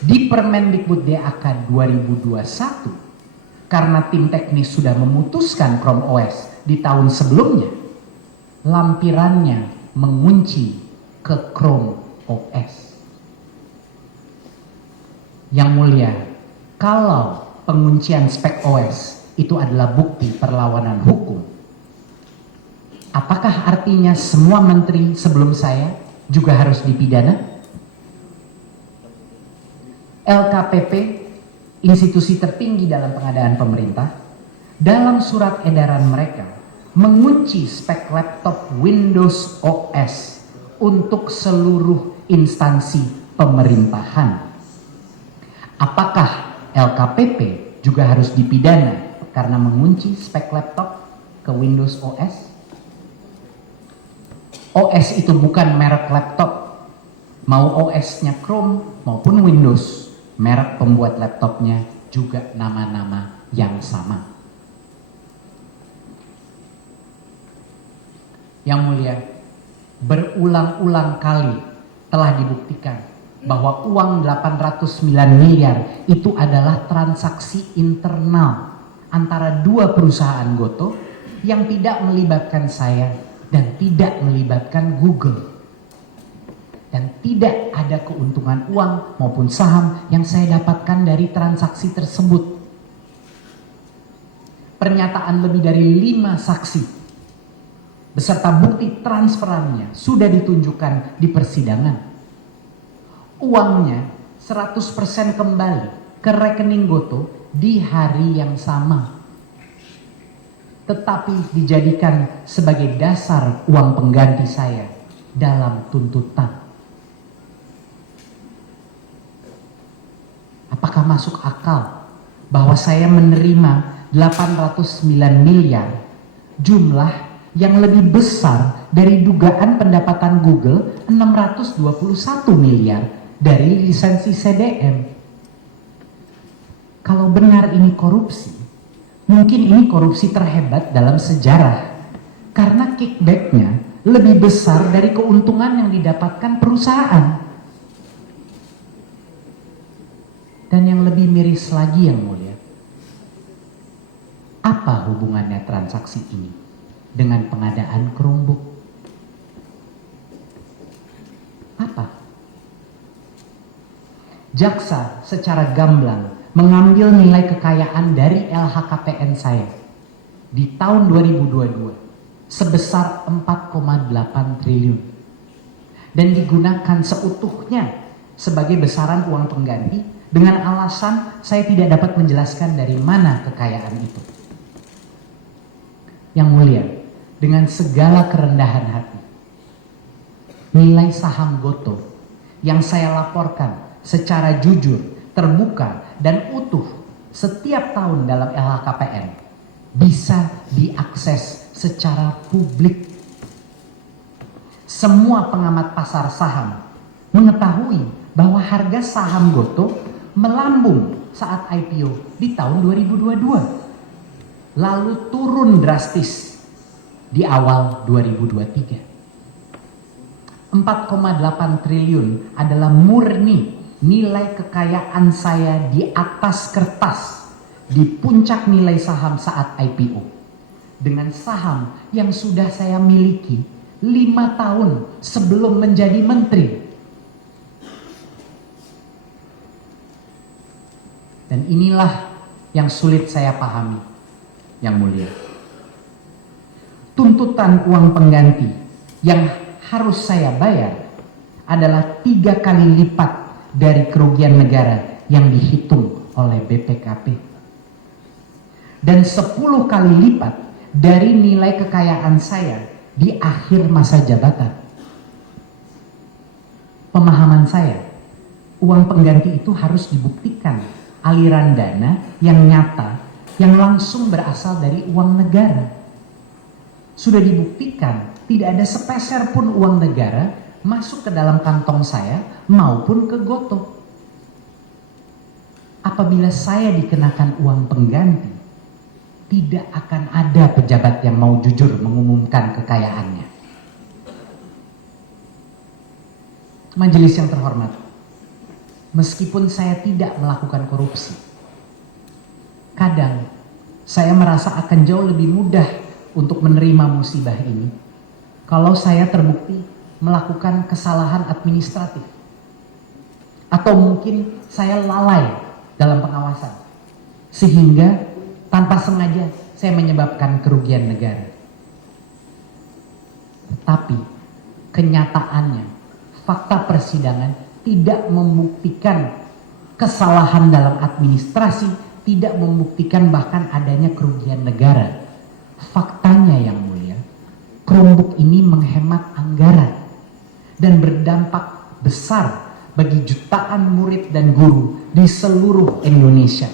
Di Permendikbud DAK 2021, karena tim teknis sudah memutuskan Chrome OS di tahun sebelumnya, lampirannya mengunci ke Chrome OS. Yang mulia, kalau penguncian spek OS itu adalah bukti perlawanan hukum, apakah artinya semua menteri sebelum saya juga harus dipidana? LKPP, institusi tertinggi dalam pengadaan pemerintah, dalam surat edaran mereka mengunci spek laptop Windows OS untuk seluruh instansi pemerintahan. Apakah LKPP juga harus dipidana karena mengunci spek laptop ke Windows OS? OS itu bukan merek laptop, mau OS-nya Chrome maupun Windows, merek pembuat laptopnya juga nama-nama yang sama. Yang mulia, berulang-ulang kali telah dibuktikan bahwa uang 809 miliar itu adalah transaksi internal antara dua perusahaan Gotoh yang tidak melibatkan saya dan tidak melibatkan Google. Dan tidak ada keuntungan uang maupun saham yang saya dapatkan dari transaksi tersebut. Pernyataan lebih dari 5 saksi beserta bukti transferannya sudah ditunjukkan di persidangan. Uangnya 100% kembali ke rekening Gotoh di hari yang sama, tetapi dijadikan sebagai dasar uang pengganti saya dalam tuntutan. Apakah masuk akal bahwa saya menerima 809 miliar, jumlah yang lebih besar dari dugaan pendapatan Google 621 miliar dari lisensi CDM? Kalau benar ini korupsi, mungkin ini korupsi terhebat dalam sejarah, karena kickbacknya lebih besar dari keuntungan yang didapatkan perusahaan. Dan yang lebih miris lagi yang mulia, apa hubungannya transaksi ini dengan pengadaan Chromebook? Apa? Jaksa secara gamblang mengambil nilai kekayaan dari LHKPN saya di tahun 2022 sebesar 4,8 triliun dan digunakan seutuhnya sebagai besaran uang pengganti dengan alasan saya tidak dapat menjelaskan dari mana kekayaan itu. Yang mulia, dengan segala kerendahan hati, nilai saham Gotoh yang saya laporkan secara jujur, terbuka, dan utuh setiap tahun dalam LHKPN bisa diakses secara publik. Semua pengamat pasar saham mengetahui bahwa harga saham Gotoh melambung saat IPO di tahun 2022, lalu turun drastis di awal 2023. 4,8 triliun adalah murni nilai kekayaan saya di atas kertas di puncak nilai saham saat IPO, dengan saham yang sudah saya miliki 5 tahun sebelum menjadi menteri. Dan inilah yang sulit saya pahami, yang mulia. Tuntutan uang pengganti yang harus saya bayar adalah 3 kali lipat dari kerugian negara yang dihitung oleh BPKP. Dan 10 kali lipat dari nilai kekayaan saya di akhir masa jabatan. Pemahaman saya, uang pengganti itu harus dibuktikan aliran dana yang nyata, yang langsung berasal dari uang negara. Sudah dibuktikan, tidak ada sepeser pun uang negara masuk ke dalam kantong saya maupun ke Gotoh. Apabila saya dikenakan uang pengganti, tidak akan ada pejabat yang mau jujur mengumumkan kekayaannya. Majelis yang terhormat, meskipun saya tidak melakukan korupsi, kadang saya merasa akan jauh lebih mudah untuk menerima musibah ini kalau saya terbukti melakukan kesalahan administratif, atau mungkin saya lalai dalam pengawasan sehingga tanpa sengaja saya menyebabkan kerugian negara. Tapi kenyataannya, fakta persidangan tidak membuktikan kesalahan dalam administrasi, tidak membuktikan bahkan adanya kerugian negara. Faktanya yang mulia, Chromebook ini menghemat anggaran dan berdampak besar bagi jutaan murid dan guru di seluruh Indonesia.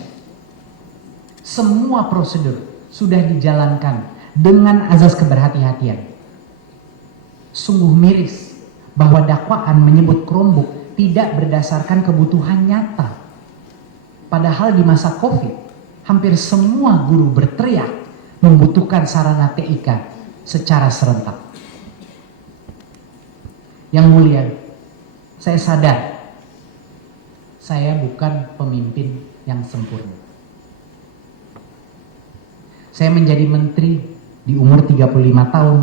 Semua prosedur sudah dijalankan dengan azas keberhati-hatian. Sungguh miris bahwa dakwaan menyebut Chromebook tidak berdasarkan kebutuhan nyata. Padahal di masa COVID, hampir semua guru berteriak membutuhkan sarana TIK secara serentak. Yang mulia, saya sadar saya bukan pemimpin yang sempurna. Saya menjadi menteri di umur 35 tahun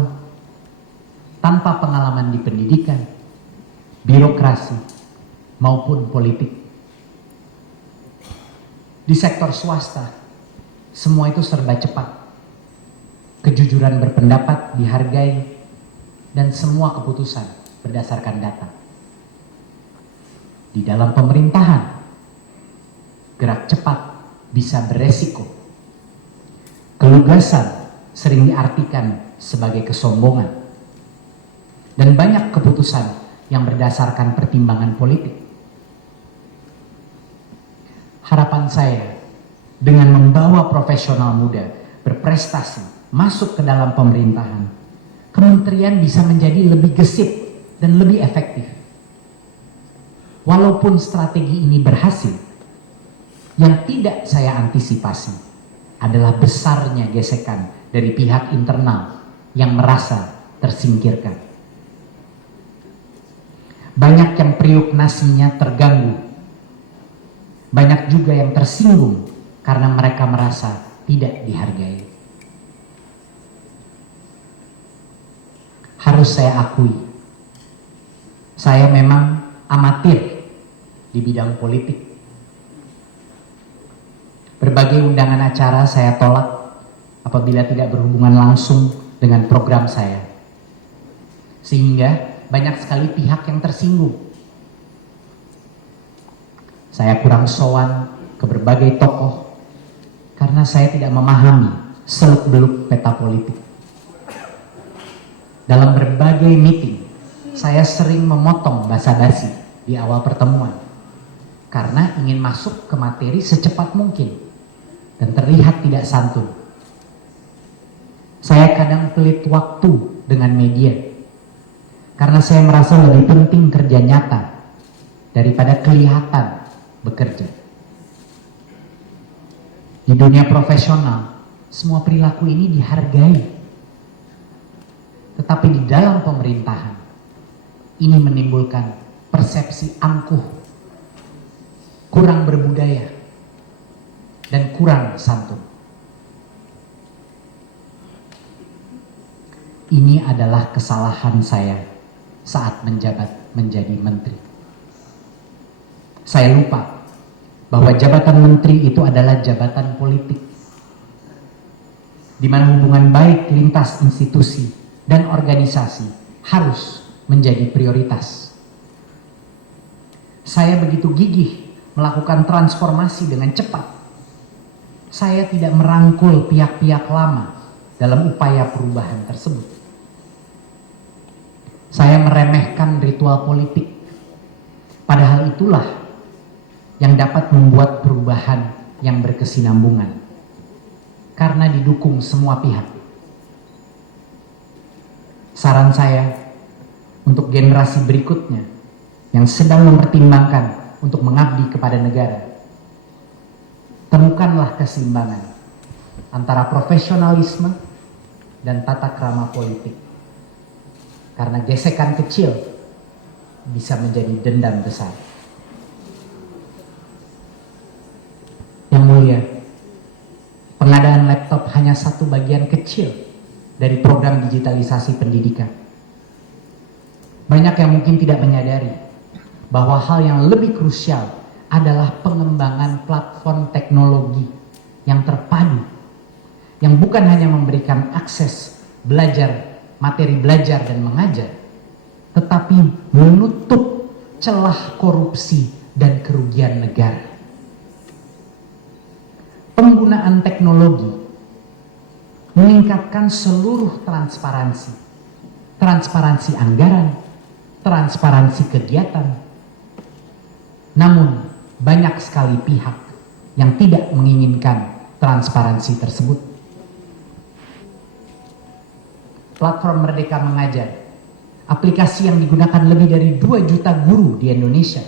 tanpa pengalaman di pendidikan, birokrasi, maupun politik. Di sektor swasta, semua itu serba cepat. Kejujuran berpendapat dihargai dan semua keputusan berdasarkan data. Di dalam pemerintahan, gerak cepat bisa beresiko. Kelugasan sering diartikan sebagai kesombongan. Dan banyak keputusan yang berdasarkan pertimbangan politik. Harapan saya dengan membawa profesional muda berprestasi masuk ke dalam pemerintahan, kementerian bisa menjadi lebih gesit dan lebih efektif. Walaupun strategi ini berhasil, yang tidak saya antisipasi adalah besarnya gesekan dari pihak internal yang merasa tersingkirkan. Banyak yang periuk nasinya terganggu. Banyak juga yang tersinggung karena mereka merasa tidak dihargai. Harus saya akui, saya memang amatir di bidang politik. Berbagai undangan acara saya tolak apabila tidak berhubungan langsung dengan program saya. Sehingga banyak sekali pihak yang tersinggung. Saya kurang sowan ke berbagai tokoh karena saya tidak memahami seluk-beluk peta politik. Dalam berbagai meeting, saya sering memotong basa-basi di awal pertemuan karena ingin masuk ke materi secepat mungkin dan terlihat tidak santun. Saya kadang pelit waktu dengan media karena saya merasa lebih penting kerja nyata daripada kelihatan bekerja. Di dunia profesional, semua perilaku ini dihargai. Tetapi di dalam pemerintahan, ini menimbulkan persepsi angkuh, kurang berbudaya, dan kurang santun. Ini adalah kesalahan saya saat menjabat menjadi menteri. Saya lupa bahwa jabatan menteri itu adalah jabatan politik, di mana hubungan baik lintas institusi dan organisasi harus menjadi prioritas. Saya begitu gigih melakukan transformasi dengan cepat. Saya tidak merangkul pihak-pihak lama dalam upaya perubahan tersebut. Saya meremehkan ritual politik. Padahal itulah yang dapat membuat perubahan yang berkesinambungan. Karena didukung semua pihak. Saran saya untuk generasi berikutnya yang sedang mempertimbangkan untuk mengabdi kepada negara, temukanlah keseimbangan antara profesionalisme dan tata krama politik. Karena gesekan kecil bisa menjadi dendam besar. Yang mulia, pengadaan laptop hanya satu bagian kecil dari program digitalisasi pendidikan. Banyak yang mungkin tidak menyadari bahwa hal yang lebih krusial adalah pengembangan platform teknologi yang terpadu, yang bukan hanya memberikan akses belajar, materi belajar dan mengajar, tetapi menutup celah korupsi dan kerugian negara. Penggunaan teknologi meningkatkan seluruh transparansi, transparansi anggaran, transparansi kegiatan. Namun banyak sekali pihak yang tidak menginginkan transparansi tersebut. Platform Merdeka Mengajar, aplikasi yang digunakan lebih dari 2 juta guru di Indonesia,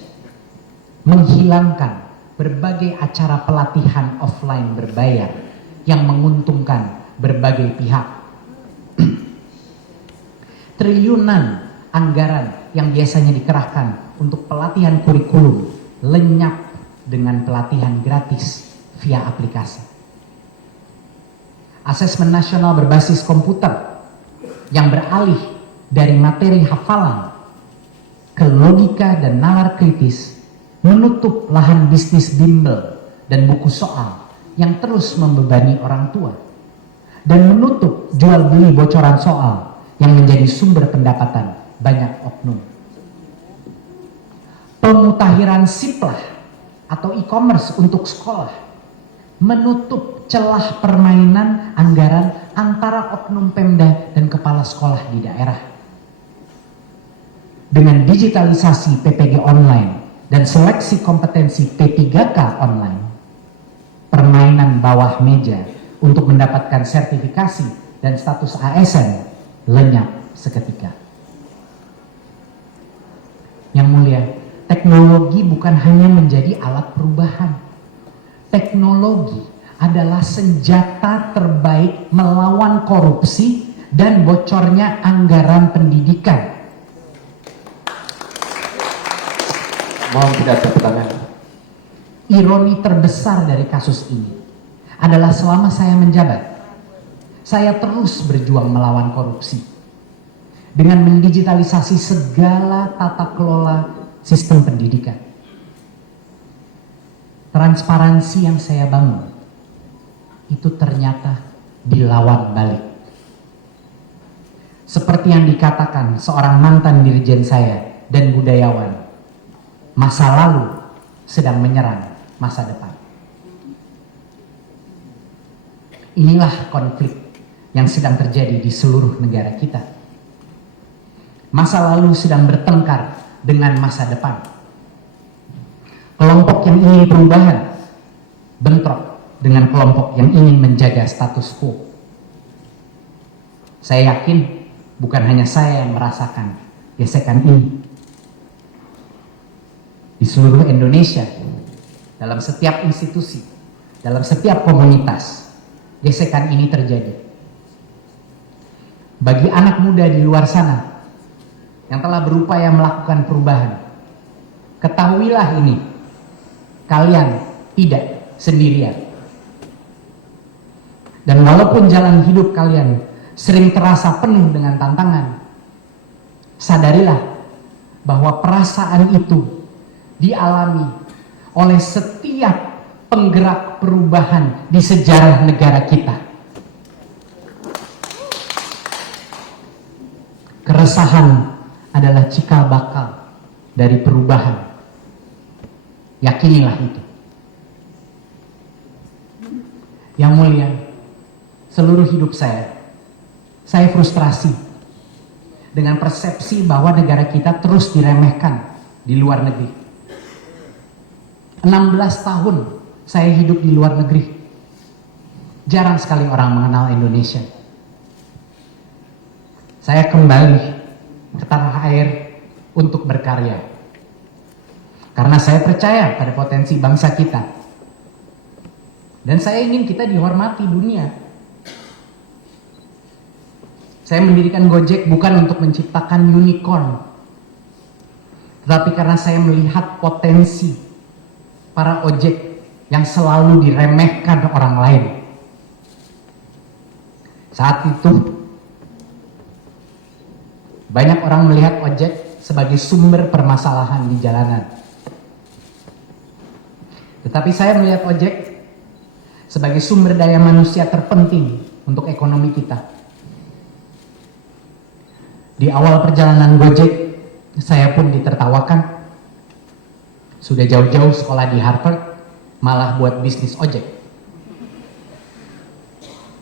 menghilangkan berbagai acara pelatihan offline berbayar yang menguntungkan berbagai pihak. Triliunan anggaran yang biasanya dikerahkan untuk pelatihan kurikulum lenyap dengan pelatihan gratis via aplikasi. Asesmen nasional berbasis komputer yang beralih dari materi hafalan ke logika dan nalar kritis menutup lahan bisnis bimbel dan buku soal yang terus membebani orang tua, dan menutup jual beli bocoran soal yang menjadi sumber pendapatan banyak oknum. Pemutahiran siplah atau e-commerce untuk sekolah menutup celah permainan anggaran antara oknum Pemda dan kepala sekolah di daerah. Dengan digitalisasi PPG online dan seleksi kompetensi P3K online, permainan bawah meja untuk mendapatkan sertifikasi dan status ASN lenyap seketika. Yang mulia, teknologi bukan hanya menjadi alat perubahan. Teknologi adalah senjata terbaik melawan korupsi dan bocornya anggaran pendidikan. Mohon tidak ada pertanyaan. Ironi terbesar dari kasus ini adalah selama saya menjabat, saya terus berjuang melawan korupsi dengan mendigitalisasi segala tata kelola sistem pendidikan. Transparansi yang saya bangun itu ternyata dilawan balik. Seperti yang dikatakan seorang mantan dirjen saya dan budayawan, masa lalu sedang menyerang masa depan. Inilah konflik yang sedang terjadi di seluruh negara kita. Masa lalu sedang bertengkar dengan masa depan. Kelompok yang ingin perubahan bentrok dengan kelompok yang ingin menjaga status quo. Saya yakin bukan hanya saya yang merasakan gesekan ini. Di seluruh Indonesia, dalam setiap institusi, dalam setiap komunitas, gesekan ini terjadi. Bagi anak muda di luar sana yang telah berupaya melakukan perubahan, ketahuilah ini, kalian tidak sendirian. Dan walaupun jalan hidup kalian sering terasa penuh dengan tantangan, sadarilah bahwa perasaan itu dialami oleh setiap penggerak perubahan di sejarah negara kita. Keresahan adalah cikal bakal dari perubahan. Yakinilah itu. Yang mulia, seluruh hidup saya frustrasi dengan persepsi bahwa negara kita terus diremehkan di luar negeri. 16 tahun saya hidup di luar negeri. Jarang sekali orang mengenal Indonesia. Saya kembali ke tanah air untuk berkarya. Karena saya percaya pada potensi bangsa kita. Dan saya ingin kita dihormati dunia. Saya mendirikan Gojek bukan untuk menciptakan unicorn. Tetapi karena saya melihat potensi para ojek yang selalu diremehkan orang lain. Saat itu, banyak orang melihat ojek sebagai sumber permasalahan di jalanan. Tetapi saya melihat ojek sebagai sumber daya manusia terpenting untuk ekonomi kita. Di awal perjalanan Gojek, saya pun ditertawakan. Sudah jauh-jauh sekolah di Harvard, malah buat bisnis ojek.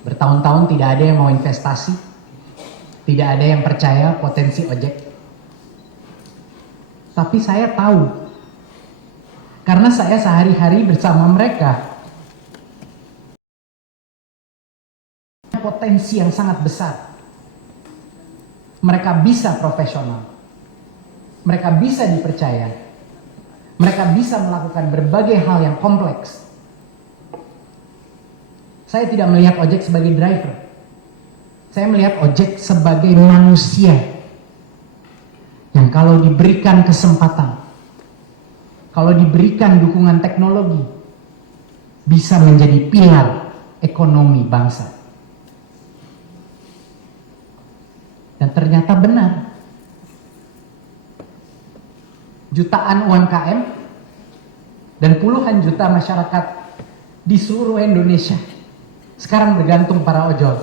Bertahun-tahun tidak ada yang mau investasi, tidak ada yang percaya potensi ojek. Tapi saya tahu, karena saya sehari-hari bersama mereka, potensi yang sangat besar. Mereka bisa profesional, mereka bisa dipercaya, mereka bisa melakukan berbagai hal yang kompleks. Saya tidak melihat ojek sebagai driver, saya melihat ojek sebagai manusia yang kalau diberikan kesempatan, kalau diberikan dukungan teknologi, bisa menjadi pilar ekonomi bangsa. Dan ternyata benar. Jutaan UMKM dan puluhan juta masyarakat di seluruh Indonesia sekarang bergantung para ojol.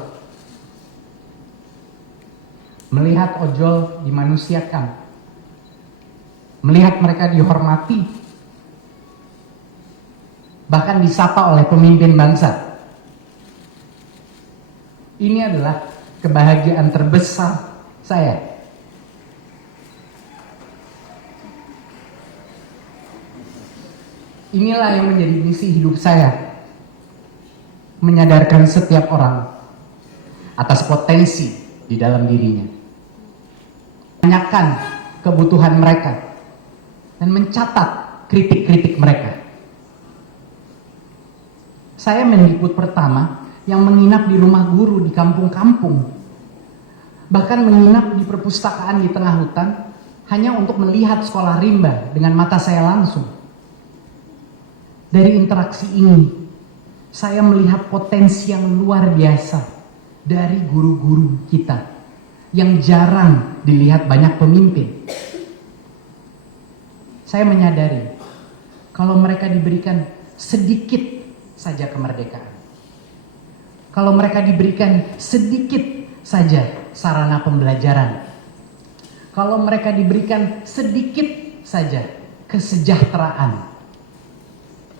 Melihat ojol dimanusiakan, melihat mereka dihormati, bahkan disapa oleh pemimpin bangsa. Ini adalah kebahagiaan terbesar saya. Inilah yang menjadi misi hidup saya. Menyadarkan setiap orang atas potensi di dalam dirinya. Menanyakan kebutuhan mereka dan mencatat kritik-kritik mereka. Saya Mendikbud pertama yang menginap di rumah guru di kampung-kampung, bahkan menginap di perpustakaan di tengah hutan hanya untuk melihat sekolah rimba dengan mata saya langsung. Dari interaksi ini, saya melihat potensi yang luar biasa dari guru-guru kita yang jarang dilihat banyak pemimpin. Saya menyadari kalau mereka diberikan sedikit saja kemerdekaan, kalau mereka diberikan sedikit saja sarana pembelajaran, kalau mereka diberikan sedikit saja kesejahteraan,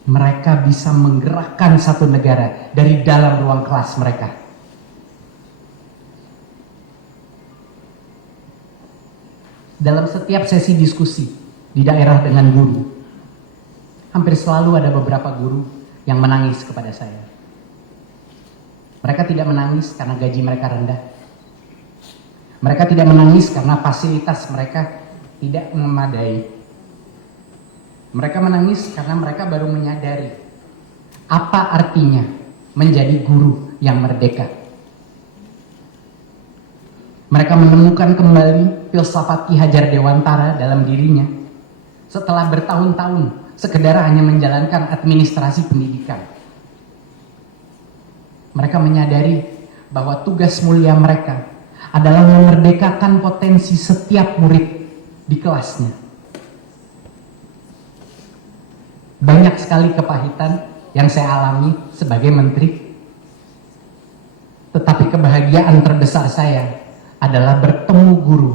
mereka bisa menggerakkan satu negara dari dalam ruang kelas mereka. Dalam setiap sesi diskusi di daerah dengan guru, hampir selalu ada beberapa guru yang menangis kepada saya. Mereka tidak menangis karena gaji mereka rendah. Mereka tidak menangis karena fasilitas mereka tidak memadai. Mereka menangis karena mereka baru menyadari apa artinya menjadi guru yang merdeka. Mereka menemukan kembali filsafat Ki Hajar Dewantara dalam dirinya setelah bertahun-tahun sekedar hanya menjalankan administrasi pendidikan. Mereka menyadari bahwa tugas mulia mereka adalah memerdekakan potensi setiap murid di kelasnya. Banyak sekali kepahitan yang saya alami sebagai menteri, tetapi kebahagiaan terbesar saya adalah bertemu guru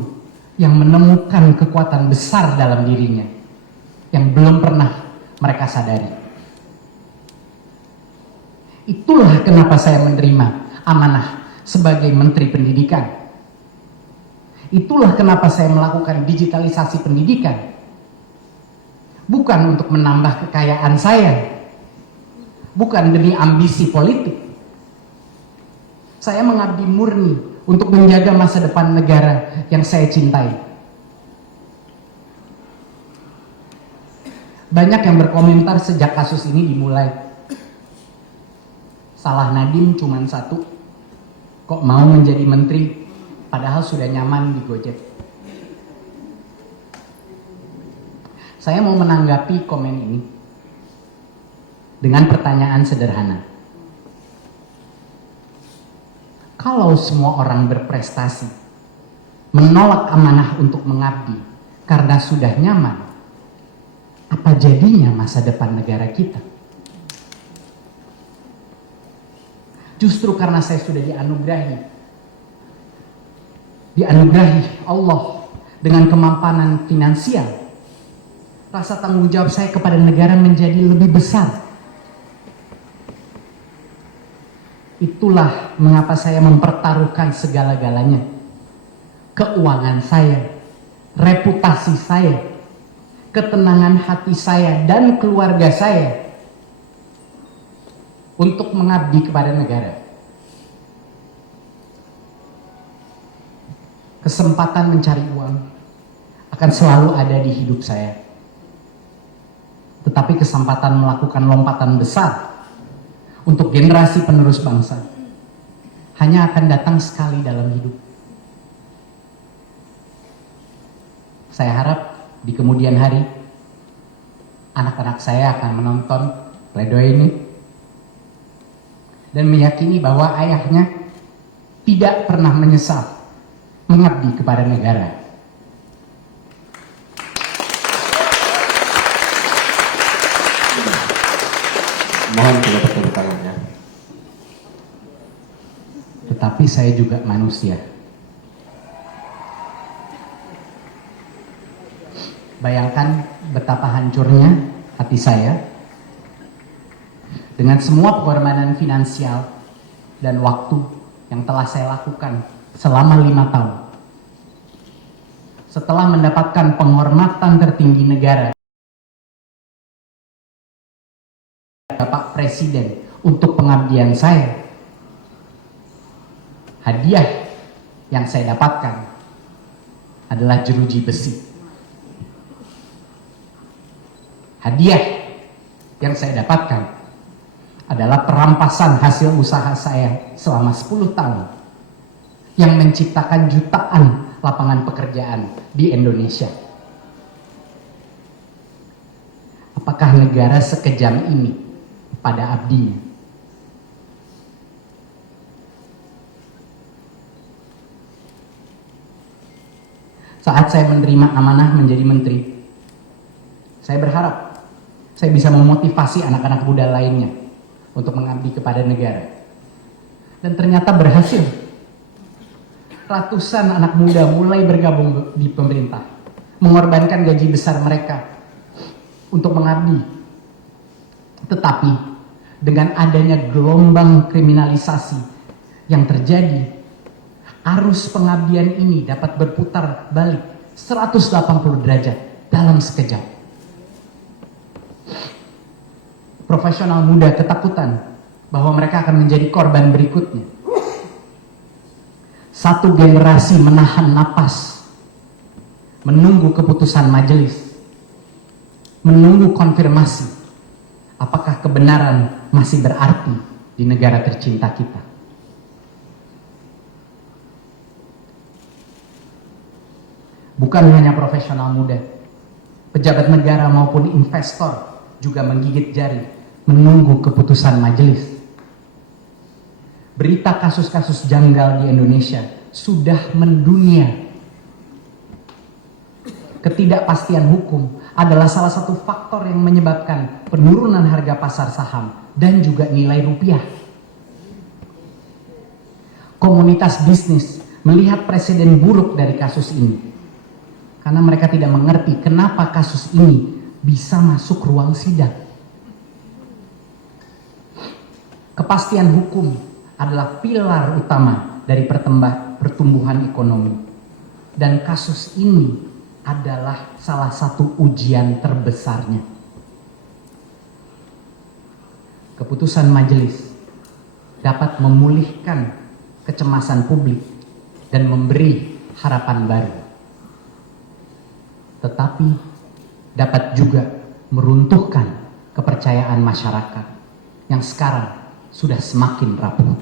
yang menemukan kekuatan besar dalam dirinya yang belum pernah mereka sadari. Itulah kenapa saya menerima amanah sebagai Menteri Pendidikan. Itulah kenapa saya melakukan digitalisasi pendidikan. Bukan untuk menambah kekayaan saya, bukan demi ambisi politik. Saya mengabdi murni untuk menjaga masa depan negara yang saya cintai. Banyak yang berkomentar sejak kasus ini dimulai. Salah Nadiem cuman satu, kok mau menjadi menteri padahal sudah nyaman di Gojek. Saya mau menanggapi komen ini dengan pertanyaan sederhana. Kalau semua orang berprestasi menolak amanah untuk mengabdi karena sudah nyaman, apa jadinya masa depan negara kita? Justru karena saya sudah dianugerahi Allah dengan kemampanan finansial, rasa tanggung jawab saya kepada negara menjadi lebih besar. Itulah mengapa saya mempertaruhkan segala-galanya. Keuangan saya, reputasi saya, ketenangan hati saya dan keluarga saya untuk mengabdi kepada negara. Kesempatan mencari uang akan selalu ada di hidup saya. Tetapi kesempatan melakukan lompatan besar untuk generasi penerus bangsa hanya akan datang sekali dalam hidup. Saya harap di kemudian hari anak-anak saya akan menonton pledoi ini dan meyakini bahwa ayahnya tidak pernah menyesal mengabdi kepada negara. Mohon tidak tepuk tangannya. Tetapi saya juga manusia. Bayangkan betapa hancurnya hati saya dengan semua pengorbanan finansial dan waktu yang telah saya lakukan selama 5 tahun. Setelah mendapatkan penghormatan tertinggi negara, Bapak Presiden, untuk pengabdian saya, hadiah yang saya dapatkan adalah jeruji besi. Hadiah yang saya dapatkan adalah perampasan hasil usaha saya selama 10 tahun yang menciptakan jutaan lapangan pekerjaan di Indonesia. Apakah negara sekejam ini pada abdinya? Saat saya menerima amanah menjadi menteri, saya berharap saya bisa memotivasi anak-anak muda lainnya untuk mengabdi kepada negara. Dan ternyata berhasil. Ratusan anak muda mulai bergabung di pemerintah, mengorbankan gaji besar mereka untuk mengabdi. Tetapi dengan adanya gelombang kriminalisasi yang terjadi, arus pengabdian ini dapat berputar balik 180 derajat dalam sekejap. Profesional muda ketakutan bahwa mereka akan menjadi korban berikutnya. Satu generasi menahan napas, menunggu keputusan majelis, menunggu konfirmasi apakah kebenaran masih berarti di negara tercinta kita. Bukan hanya profesional muda, pejabat negara maupun investor juga menggigit jari menunggu keputusan majelis. Berita kasus-kasus janggal di Indonesia sudah mendunia. Ketidakpastian hukum adalah salah satu faktor yang menyebabkan penurunan harga pasar saham dan juga nilai rupiah. Komunitas bisnis melihat presiden buruk dari kasus ini karena mereka tidak mengerti kenapa kasus ini bisa masuk ruang sidang. Kepastian hukum adalah pilar utama dari pertumbuhan ekonomi. Dan kasus ini adalah salah satu ujian terbesarnya. Keputusan majelis dapat memulihkan kecemasan publik dan memberi harapan baru. Tetapi dapat juga meruntuhkan kepercayaan masyarakat yang sekarang sudah semakin rapuh.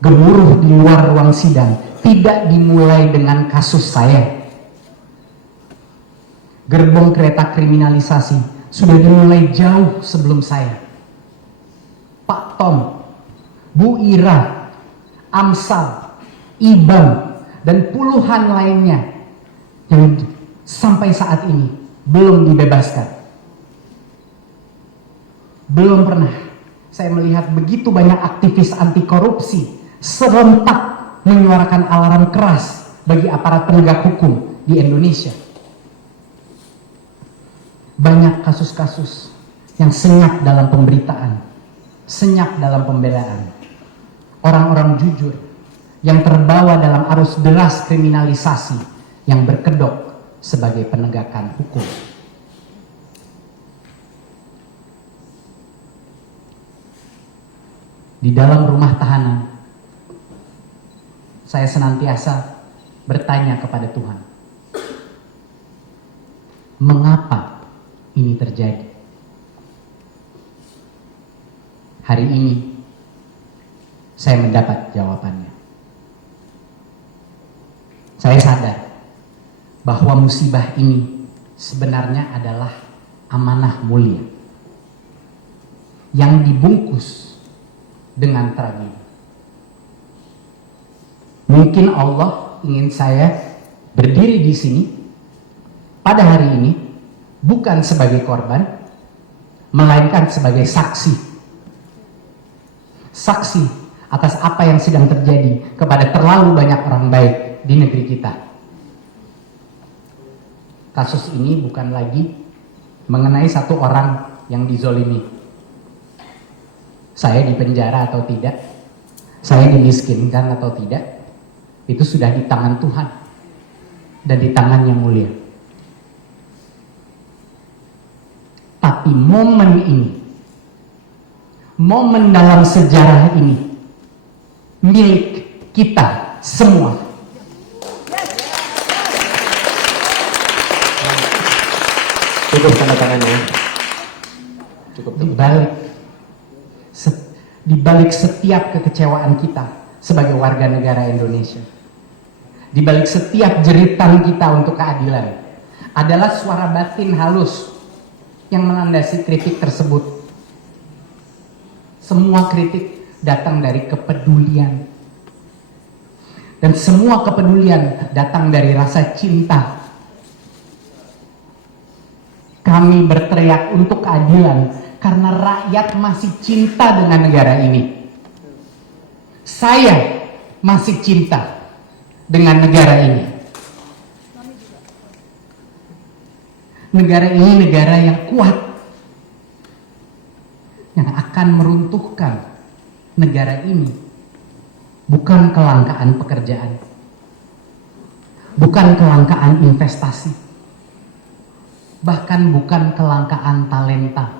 Gemuruh di luar ruang sidang tidak dimulai dengan kasus saya. Gerbong kereta kriminalisasi sudah dimulai jauh sebelum saya. Pak Tom, Bu Ira, Amsal, Ibang, dan puluhan lainnya yang sampai saat ini belum dibebaskan. Belum pernah saya melihat begitu banyak aktivis anti korupsi serentak menyuarakan alarm keras bagi aparat penegak hukum di Indonesia. Banyak kasus-kasus yang senyap dalam pemberitaan, senyap dalam pembelaan. Orang-orang jujur yang terbawa dalam arus deras kriminalisasi yang berkedok sebagai penegakan hukum. Di dalam rumah tahanan, saya senantiasa bertanya kepada Tuhan, mengapa ini terjadi? Hari ini saya mendapat jawabannya. Saya sadar bahwa musibah ini sebenarnya adalah amanah mulia yang dibungkus dengan tragedi. Mungkin Allah ingin saya berdiri di sini pada hari ini bukan sebagai korban, melainkan sebagai saksi. Saksi atas apa yang sedang terjadi kepada terlalu banyak orang baik di negeri kita. Kasus ini bukan lagi mengenai satu orang yang dizolimi. Saya dipenjara atau tidak, saya dimiskinkan atau tidak, itu sudah di tangan Tuhan dan di tangan yang mulia. Tapi momen ini, momen dalam sejarah ini milik kita semua. Cukup tanda tangannya. Cukup. Di balik setiap kekecewaan kita sebagai warga negara Indonesia, di balik setiap jeritan kita untuk keadilan, adalah suara batin halus yang menandasi kritik tersebut. Semua kritik datang dari kepedulian, dan semua kepedulian datang dari rasa cinta. Kami berteriak untuk keadilan karena rakyat masih cinta dengan negara ini. Saya masih cinta dengan negara ini. Negara ini negara yang kuat, yang akan meruntuhkan negara ini bukan kelangkaan pekerjaan, bukan kelangkaan investasi, bahkan bukan kelangkaan talenta.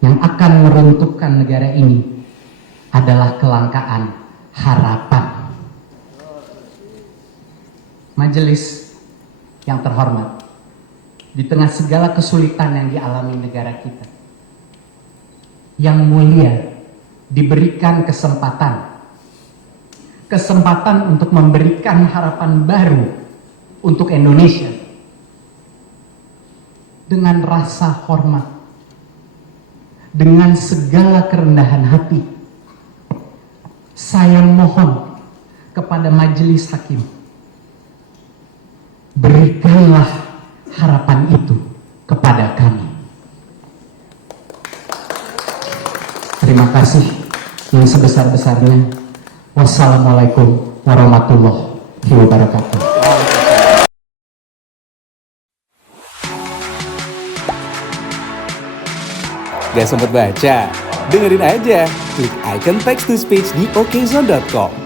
Yang akan meruntuhkan negara ini adalah kelangkaan harapan. Majelis yang terhormat, di tengah segala kesulitan yang dialami negara kita, yang mulia diberikan kesempatan untuk memberikan harapan baru untuk Indonesia. Dengan rasa hormat, dengan segala kerendahan hati, saya mohon kepada majelis hakim, berikanlah harapan itu kepada kami. Terima kasih yang sebesar-besarnya Wassalamualaikum warahmatullahi wabarakatuh. Gak sempet baca? Dengerin aja, klik icon text to speech di okezone.com.